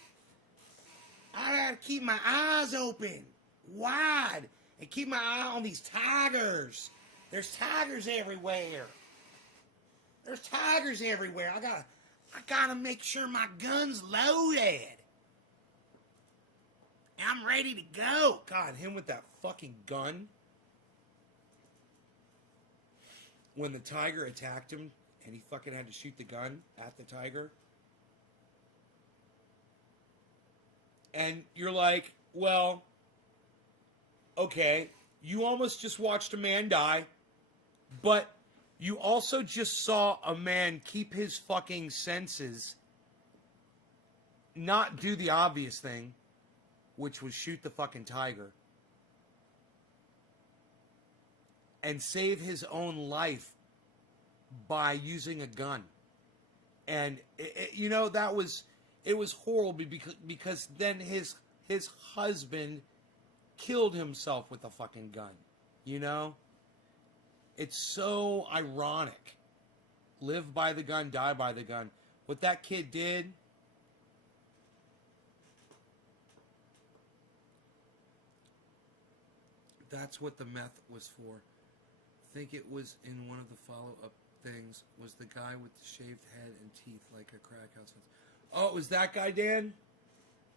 I gotta keep my eyes open, wide, and keep my eye on these tigers. There's tigers everywhere. There's tigers everywhere. I gotta make sure my gun's loaded. I'm ready to go. God, him with that fucking gun. When the tiger attacked him and he fucking had to shoot the gun at the tiger. And you're like, well, okay, you almost just watched a man die, but you also just saw a man keep his fucking senses, not do the obvious thing, which was shoot the fucking tiger, and save his own life by using a gun. And you know, it was horrible because then his husband killed himself with a fucking gun. You know, it's so ironic. Live by the gun, die by the gun. What that kid did. That's what the meth was for. I think it was in one of the follow-up things, was the guy with the shaved head and teeth like a crack house. Oh, it was that guy, Dan?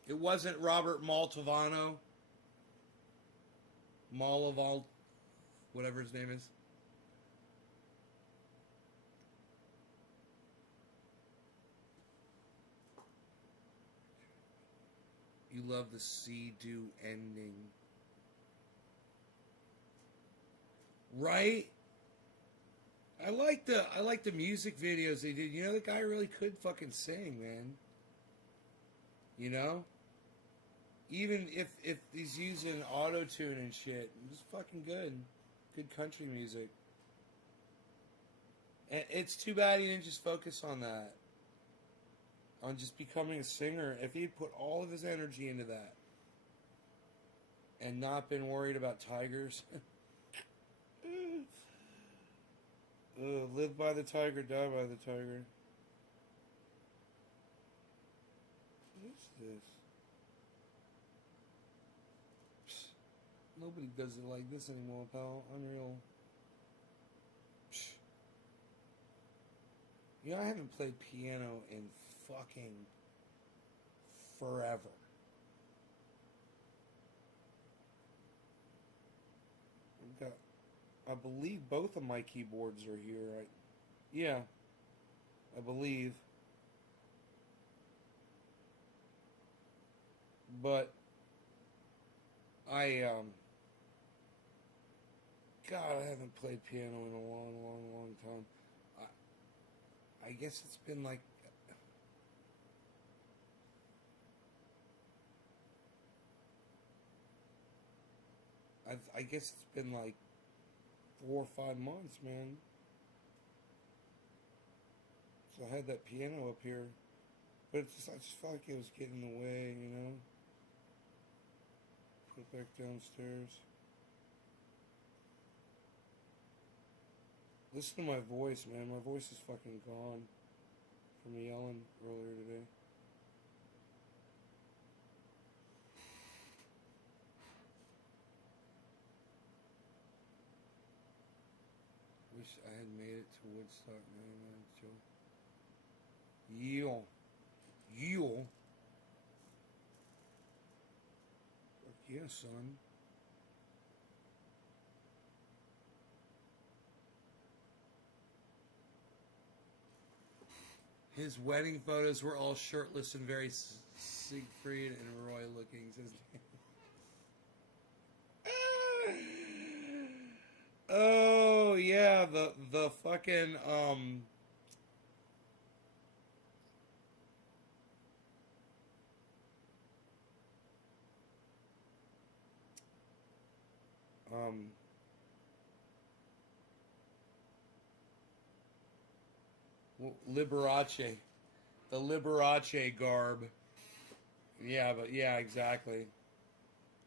It wasn't Robert Maltovano? Malaval, whatever his name is. You love the see-do ending. Right? I like the music videos they did. You know, the guy really could fucking sing, man. You know? Even if he's using auto tune and shit, it's fucking good. Good country music. And it's too bad he didn't just focus on that. On just becoming a singer. If he'd put all of his energy into that. And not been worried about tigers. Live by the tiger, die by the tiger. What is this? Psst. Nobody does it like this anymore, pal. Unreal. Psst. You know, I haven't played piano in fucking forever. I've got, I believe both of my keyboards are here. Yeah, I believe. But God, I haven't played piano in a long time. I guess it's been like, I guess it's been like 4 or 5 months, man. So I had that piano up here, but it's just, I just felt like it was getting in the way, you know. Put it back downstairs. Listen to my voice, man. My voice is fucking gone from yelling earlier today. Wish I had made it to Woodstock, man. Joe. Yeel. Fuck yeah, son. His wedding photos were all shirtless and very Siegfried and Roy looking. Oh yeah, the fucking Liberace, the Liberace garb. Yeah, but yeah, exactly.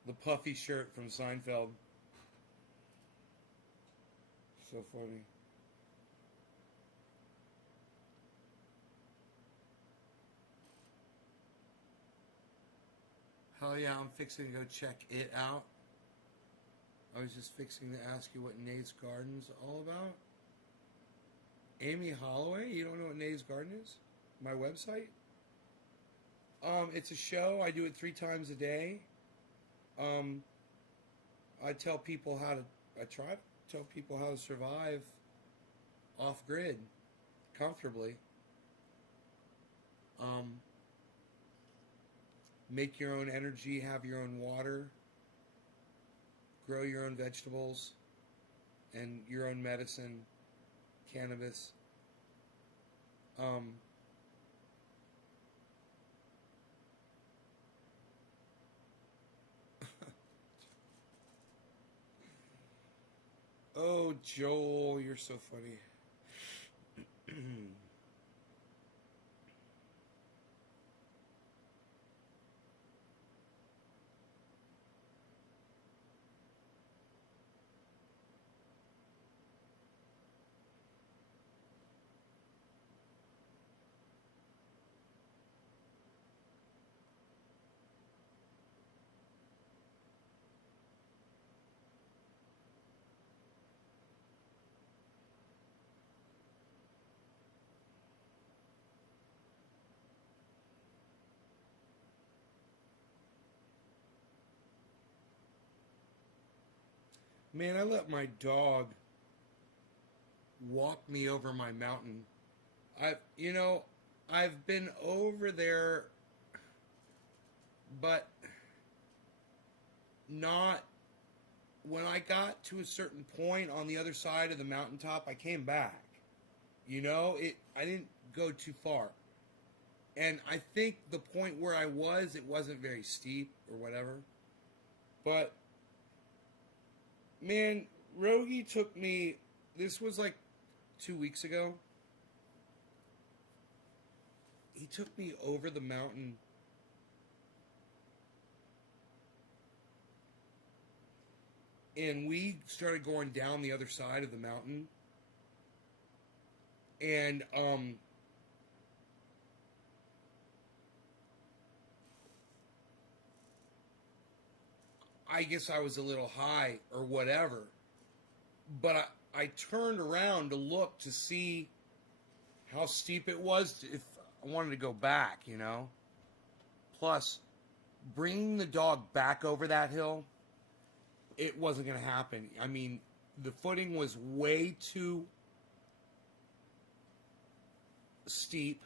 The puffy shirt from Seinfeld. So funny. Hell yeah, I'm fixing to go check it out. I was just fixing to ask you what Nate's Garden's all about. Amy Holloway? You don't know what Nate's Garden is? My website? It's a show. I do it 3 times a day. I tell people how to, I try to tell people how to survive off grid comfortably. Make your own energy, have your own water, grow your own vegetables, and your own medicine, cannabis. Oh, Joel, you're so funny. Man, I let my dog walk me over my mountain. I've been over there, but not, when I got to a certain point on the other side of the mountaintop, I came back. You know, I didn't go too far. And I think the point where I was, it wasn't very steep or whatever. But, man, Rogie took me, this was like 2 weeks ago. He took me over the mountain. And we started going down the other side of the mountain. And, I guess I was a little high or whatever. But I turned around to look to see how steep it was if I wanted to go back, you know. Plus, bringing the dog back over that hill, it wasn't going to happen. I mean, the footing was way too steep.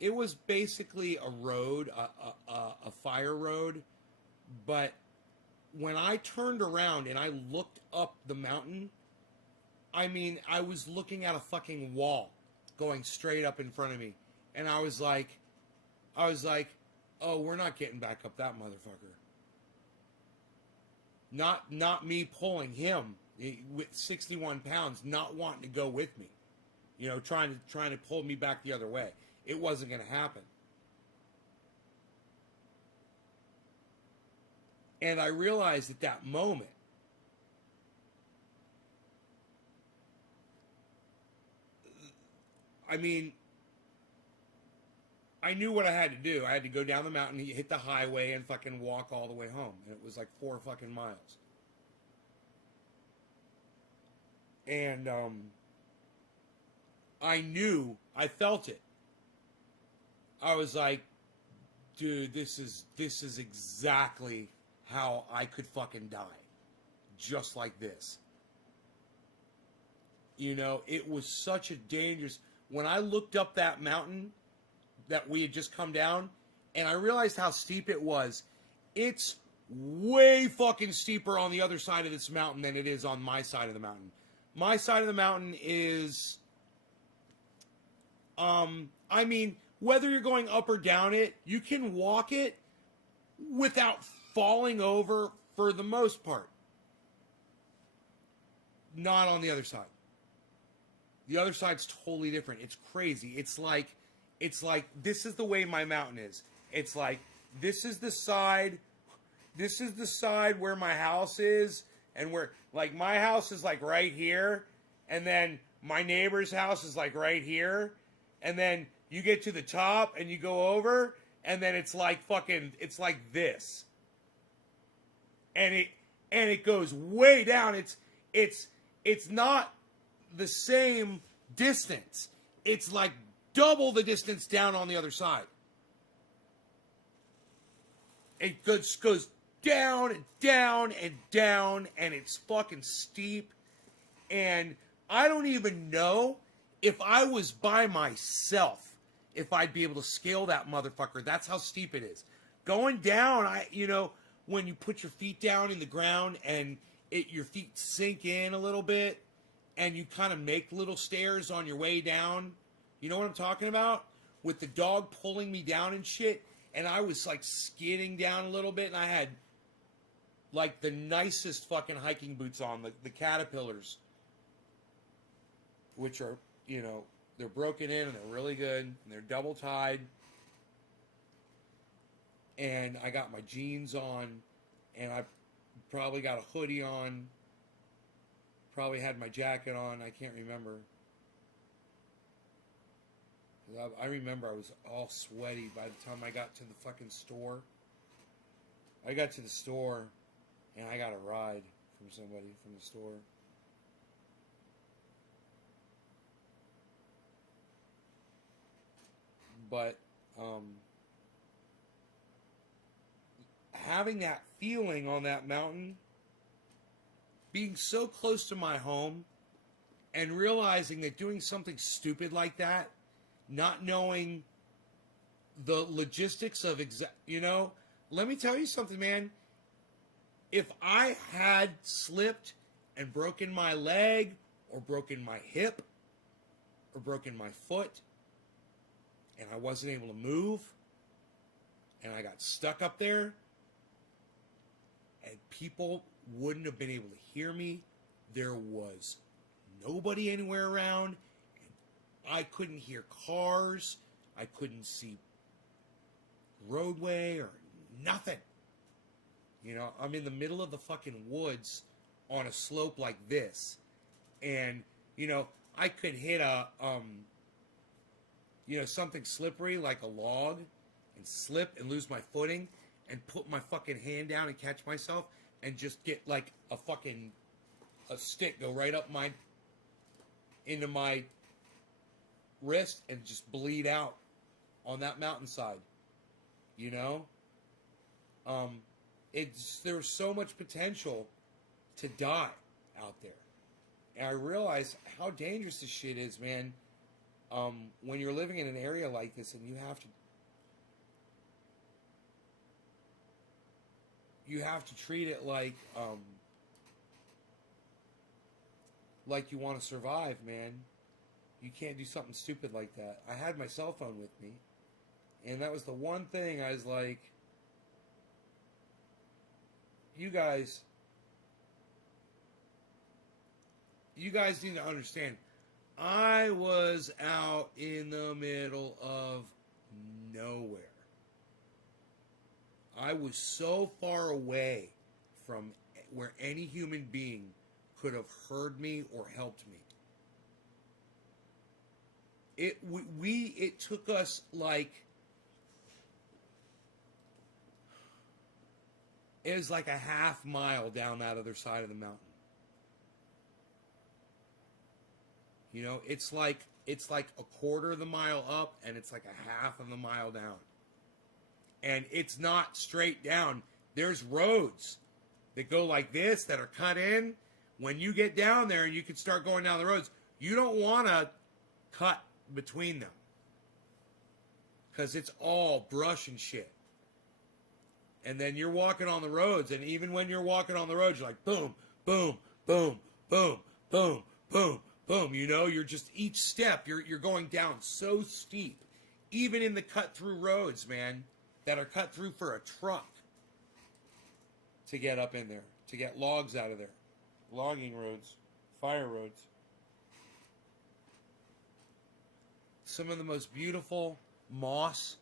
It was basically a road, a fire road, but when I turned around and I looked up the mountain, I mean, I was looking at a fucking wall going straight up in front of me. And I was like, oh, we're not getting back up that motherfucker. Not me pulling him with 61 pounds, not wanting to go with me. You know, trying to pull me back the other way. It wasn't going to happen. And I realized at that moment, I mean, I knew what I had to do. I had to go down the mountain, hit the highway, and fucking walk all the way home. And it was like 4 fucking miles. And I knew, I felt it. I was like, dude, this is exactly how I could fucking die. Just like this. You know, it was such a dangerous... When I looked up that mountain that we had just come down, and I realized how steep it was, it's way fucking steeper on the other side of this mountain than it is on my side of the mountain. My side of the mountain is... I mean, whether you're going up or down it, you can walk it without falling over for the most part. Not on the other side. The other side's totally different. It's crazy. It's like this is the way my mountain is. It's like this is the side where my house is, and where like my house is like right here, and then my neighbor's house is like right here, and then you get to the top and you go over, and then it's like this. And it goes way down. It's not the same distance. It's like double the distance down on the other side. It goes down and down and down, and it's fucking steep. And I don't even know if I was by myself if I'd be able to scale that motherfucker. That's how steep it is. Going down, when you put your feet down in the ground and your feet sink in a little bit, and you kind of make little stairs on your way down. You know what I'm talking about? With the dog pulling me down and shit. And I was like skidding down a little bit. And I had like the nicest fucking hiking boots on. The Caterpillars. Which are, they're broken in and they're really good. And they're double tied. And I got my jeans on. And I probably got a hoodie on. Probably had my jacket on. I can't remember. I remember I was all sweaty by the time I got to the fucking store. I got to the store and I got a ride from somebody from the store. But having that feeling on that mountain, being so close to my home, and realizing that doing something stupid like that, not knowing the logistics of let me tell you something, man. If I had slipped and broken my leg or broken my hip or broken my foot, and I wasn't able to move, and I got stuck up there, and people wouldn't have been able to hear me. There was nobody anywhere around. I couldn't hear cars. I couldn't see roadway or nothing. You know, I'm in the middle of the fucking woods on a slope like this. And, you know, I could hit a, something slippery like a log and slip and lose my footing and put my fucking hand down and catch myself and just get like a stick go right up into my wrist and just bleed out on that mountainside. You know? There's so much potential to die out there. And I realize how dangerous this shit is, man. When you're living in an area like this and you have to treat it like you want to survive, man. You can't do something stupid like that. I had my cell phone with me, and that was the one thing I was like, you guys need to understand. I was out in the middle of nowhere. I was so far away from where any human being could have heard me or helped me. It took us it was like a half mile down that other side of the mountain. You know, it's like a quarter of the mile up and it's like a half of the mile down. And it's not straight down. There's roads that go like this that are cut in. When you get down there and you can start going down the roads, you don't want to cut between them. Because it's all brush and shit. And then you're walking on the roads, and even when you're walking on the roads, you're like, boom, boom, boom, boom, boom, boom, boom. You know, you're just, each step, you're going down so steep. Even in the cut-through roads, man, that are cut through for a truck to get up in there, to get logs out of there. Logging roads, fire roads. Some of the most beautiful moss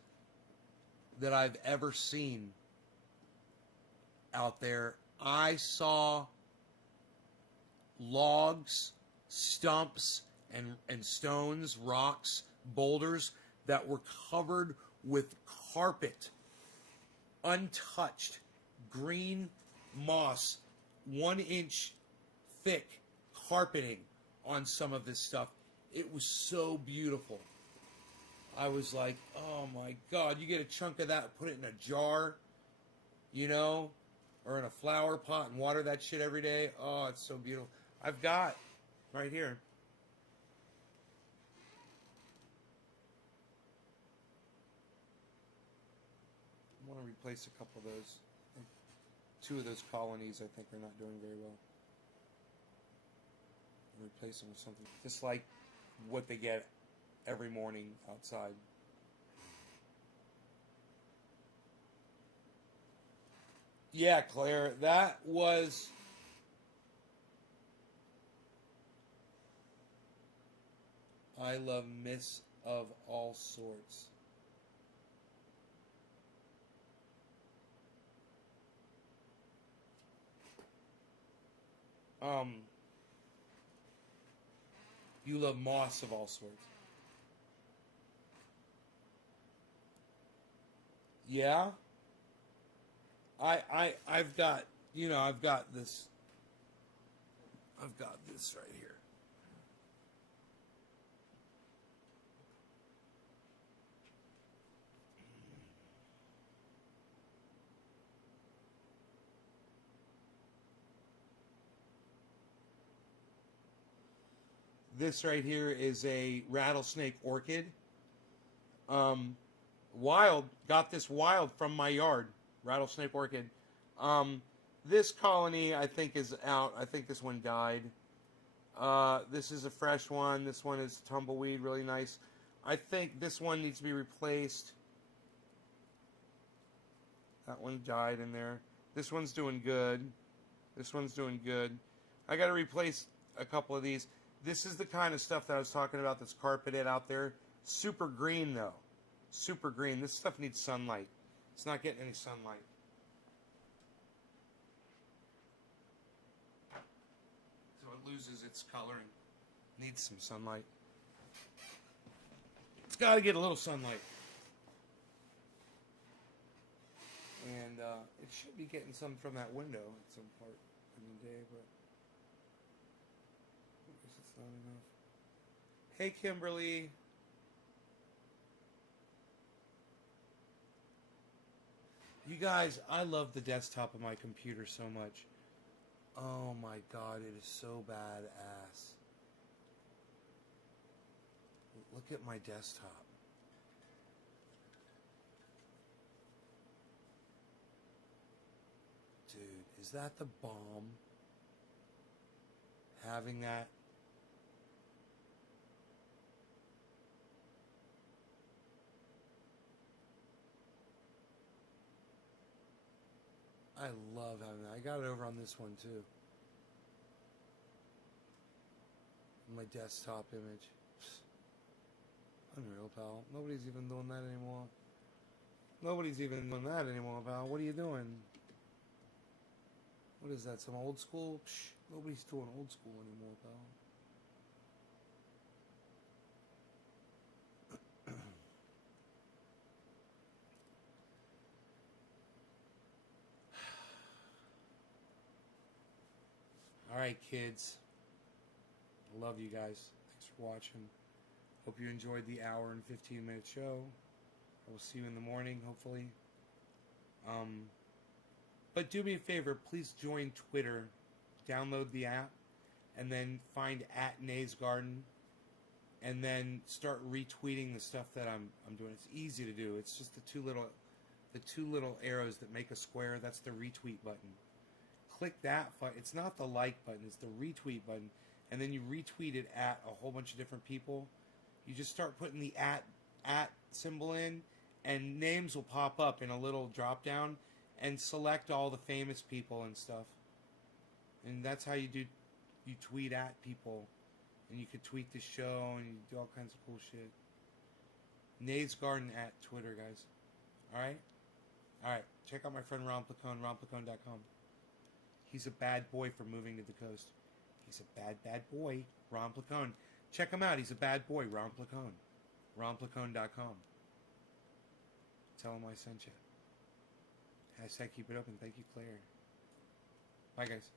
that I've ever seen out there. I saw logs, stumps, and stones, rocks, boulders that were covered with carpet, untouched, green moss, 1 inch thick carpeting on some of this stuff. It was so beautiful. I was like, oh my God, you get a chunk of that, put it in a jar, you know, or in a flower pot and water that shit every day. Oh, it's so beautiful. I've got right here. I want to replace a couple of those. 2 of those colonies I think are not doing very well. Replace them with something just like what they get every morning outside. Yeah, Claire, that was I love myths of all sorts. You love moss of all sorts. Yeah? I've got, I've got this right here. This right here is a rattlesnake orchid. Wild, got this wild from my yard. Rattlesnake orchid. This colony I think is out. I think this one died. This is a fresh one. This one is tumbleweed, really nice. I think this one needs to be replaced. That one died in there. This one's doing good. This one's doing good. I got to replace a couple of these. This is the kind of stuff that I was talking about that's carpeted out there. Super green, though. Super green. This stuff needs sunlight. It's not getting any sunlight. So it loses its color and needs some sunlight. It's got to get a little sunlight. And it should be getting some from that window at some part in the day, but I guess it's not enough. Hey, Kimberly. You guys, I love the desktop of my computer so much. Oh my god, it is so badass. Look at my desktop. Dude, is that the bomb? Having that. I love having that. I got it over on this one too. My desktop image. Unreal, pal. Nobody's even doing that anymore. Nobody's even doing that anymore, pal. What are you doing? What is that? Some old school? Psh, nobody's doing old school anymore, pal. Alright, kids. I love you guys. Thanks for watching. Hope you enjoyed the hour and 15-minute show. I will see you in the morning, hopefully. But do me a favor, please join Twitter. Download the app, and then find @NaysGarden, and then start retweeting the stuff that I'm doing. It's easy to do. It's just the two little arrows that make a square. That's the retweet button. Click that. It's not the like button. It's the retweet button, and then you retweet it at a whole bunch of different people. You just start putting the at symbol in, and names will pop up in a little drop down, and select all the famous people and stuff. And that's how you tweet at people, and you could tweet the show, and you do all kinds of cool shit. Nays Garden at Twitter, guys. Alright, check out my friend Ron Placone, ronplacone.com. He's a bad boy for moving to the coast. He's a bad boy, Ron Placone. Check him out. He's a bad boy, Ron Placone. ronplacone.com. Tell him I sent you. # keep it open. Thank you, Claire. Bye, guys.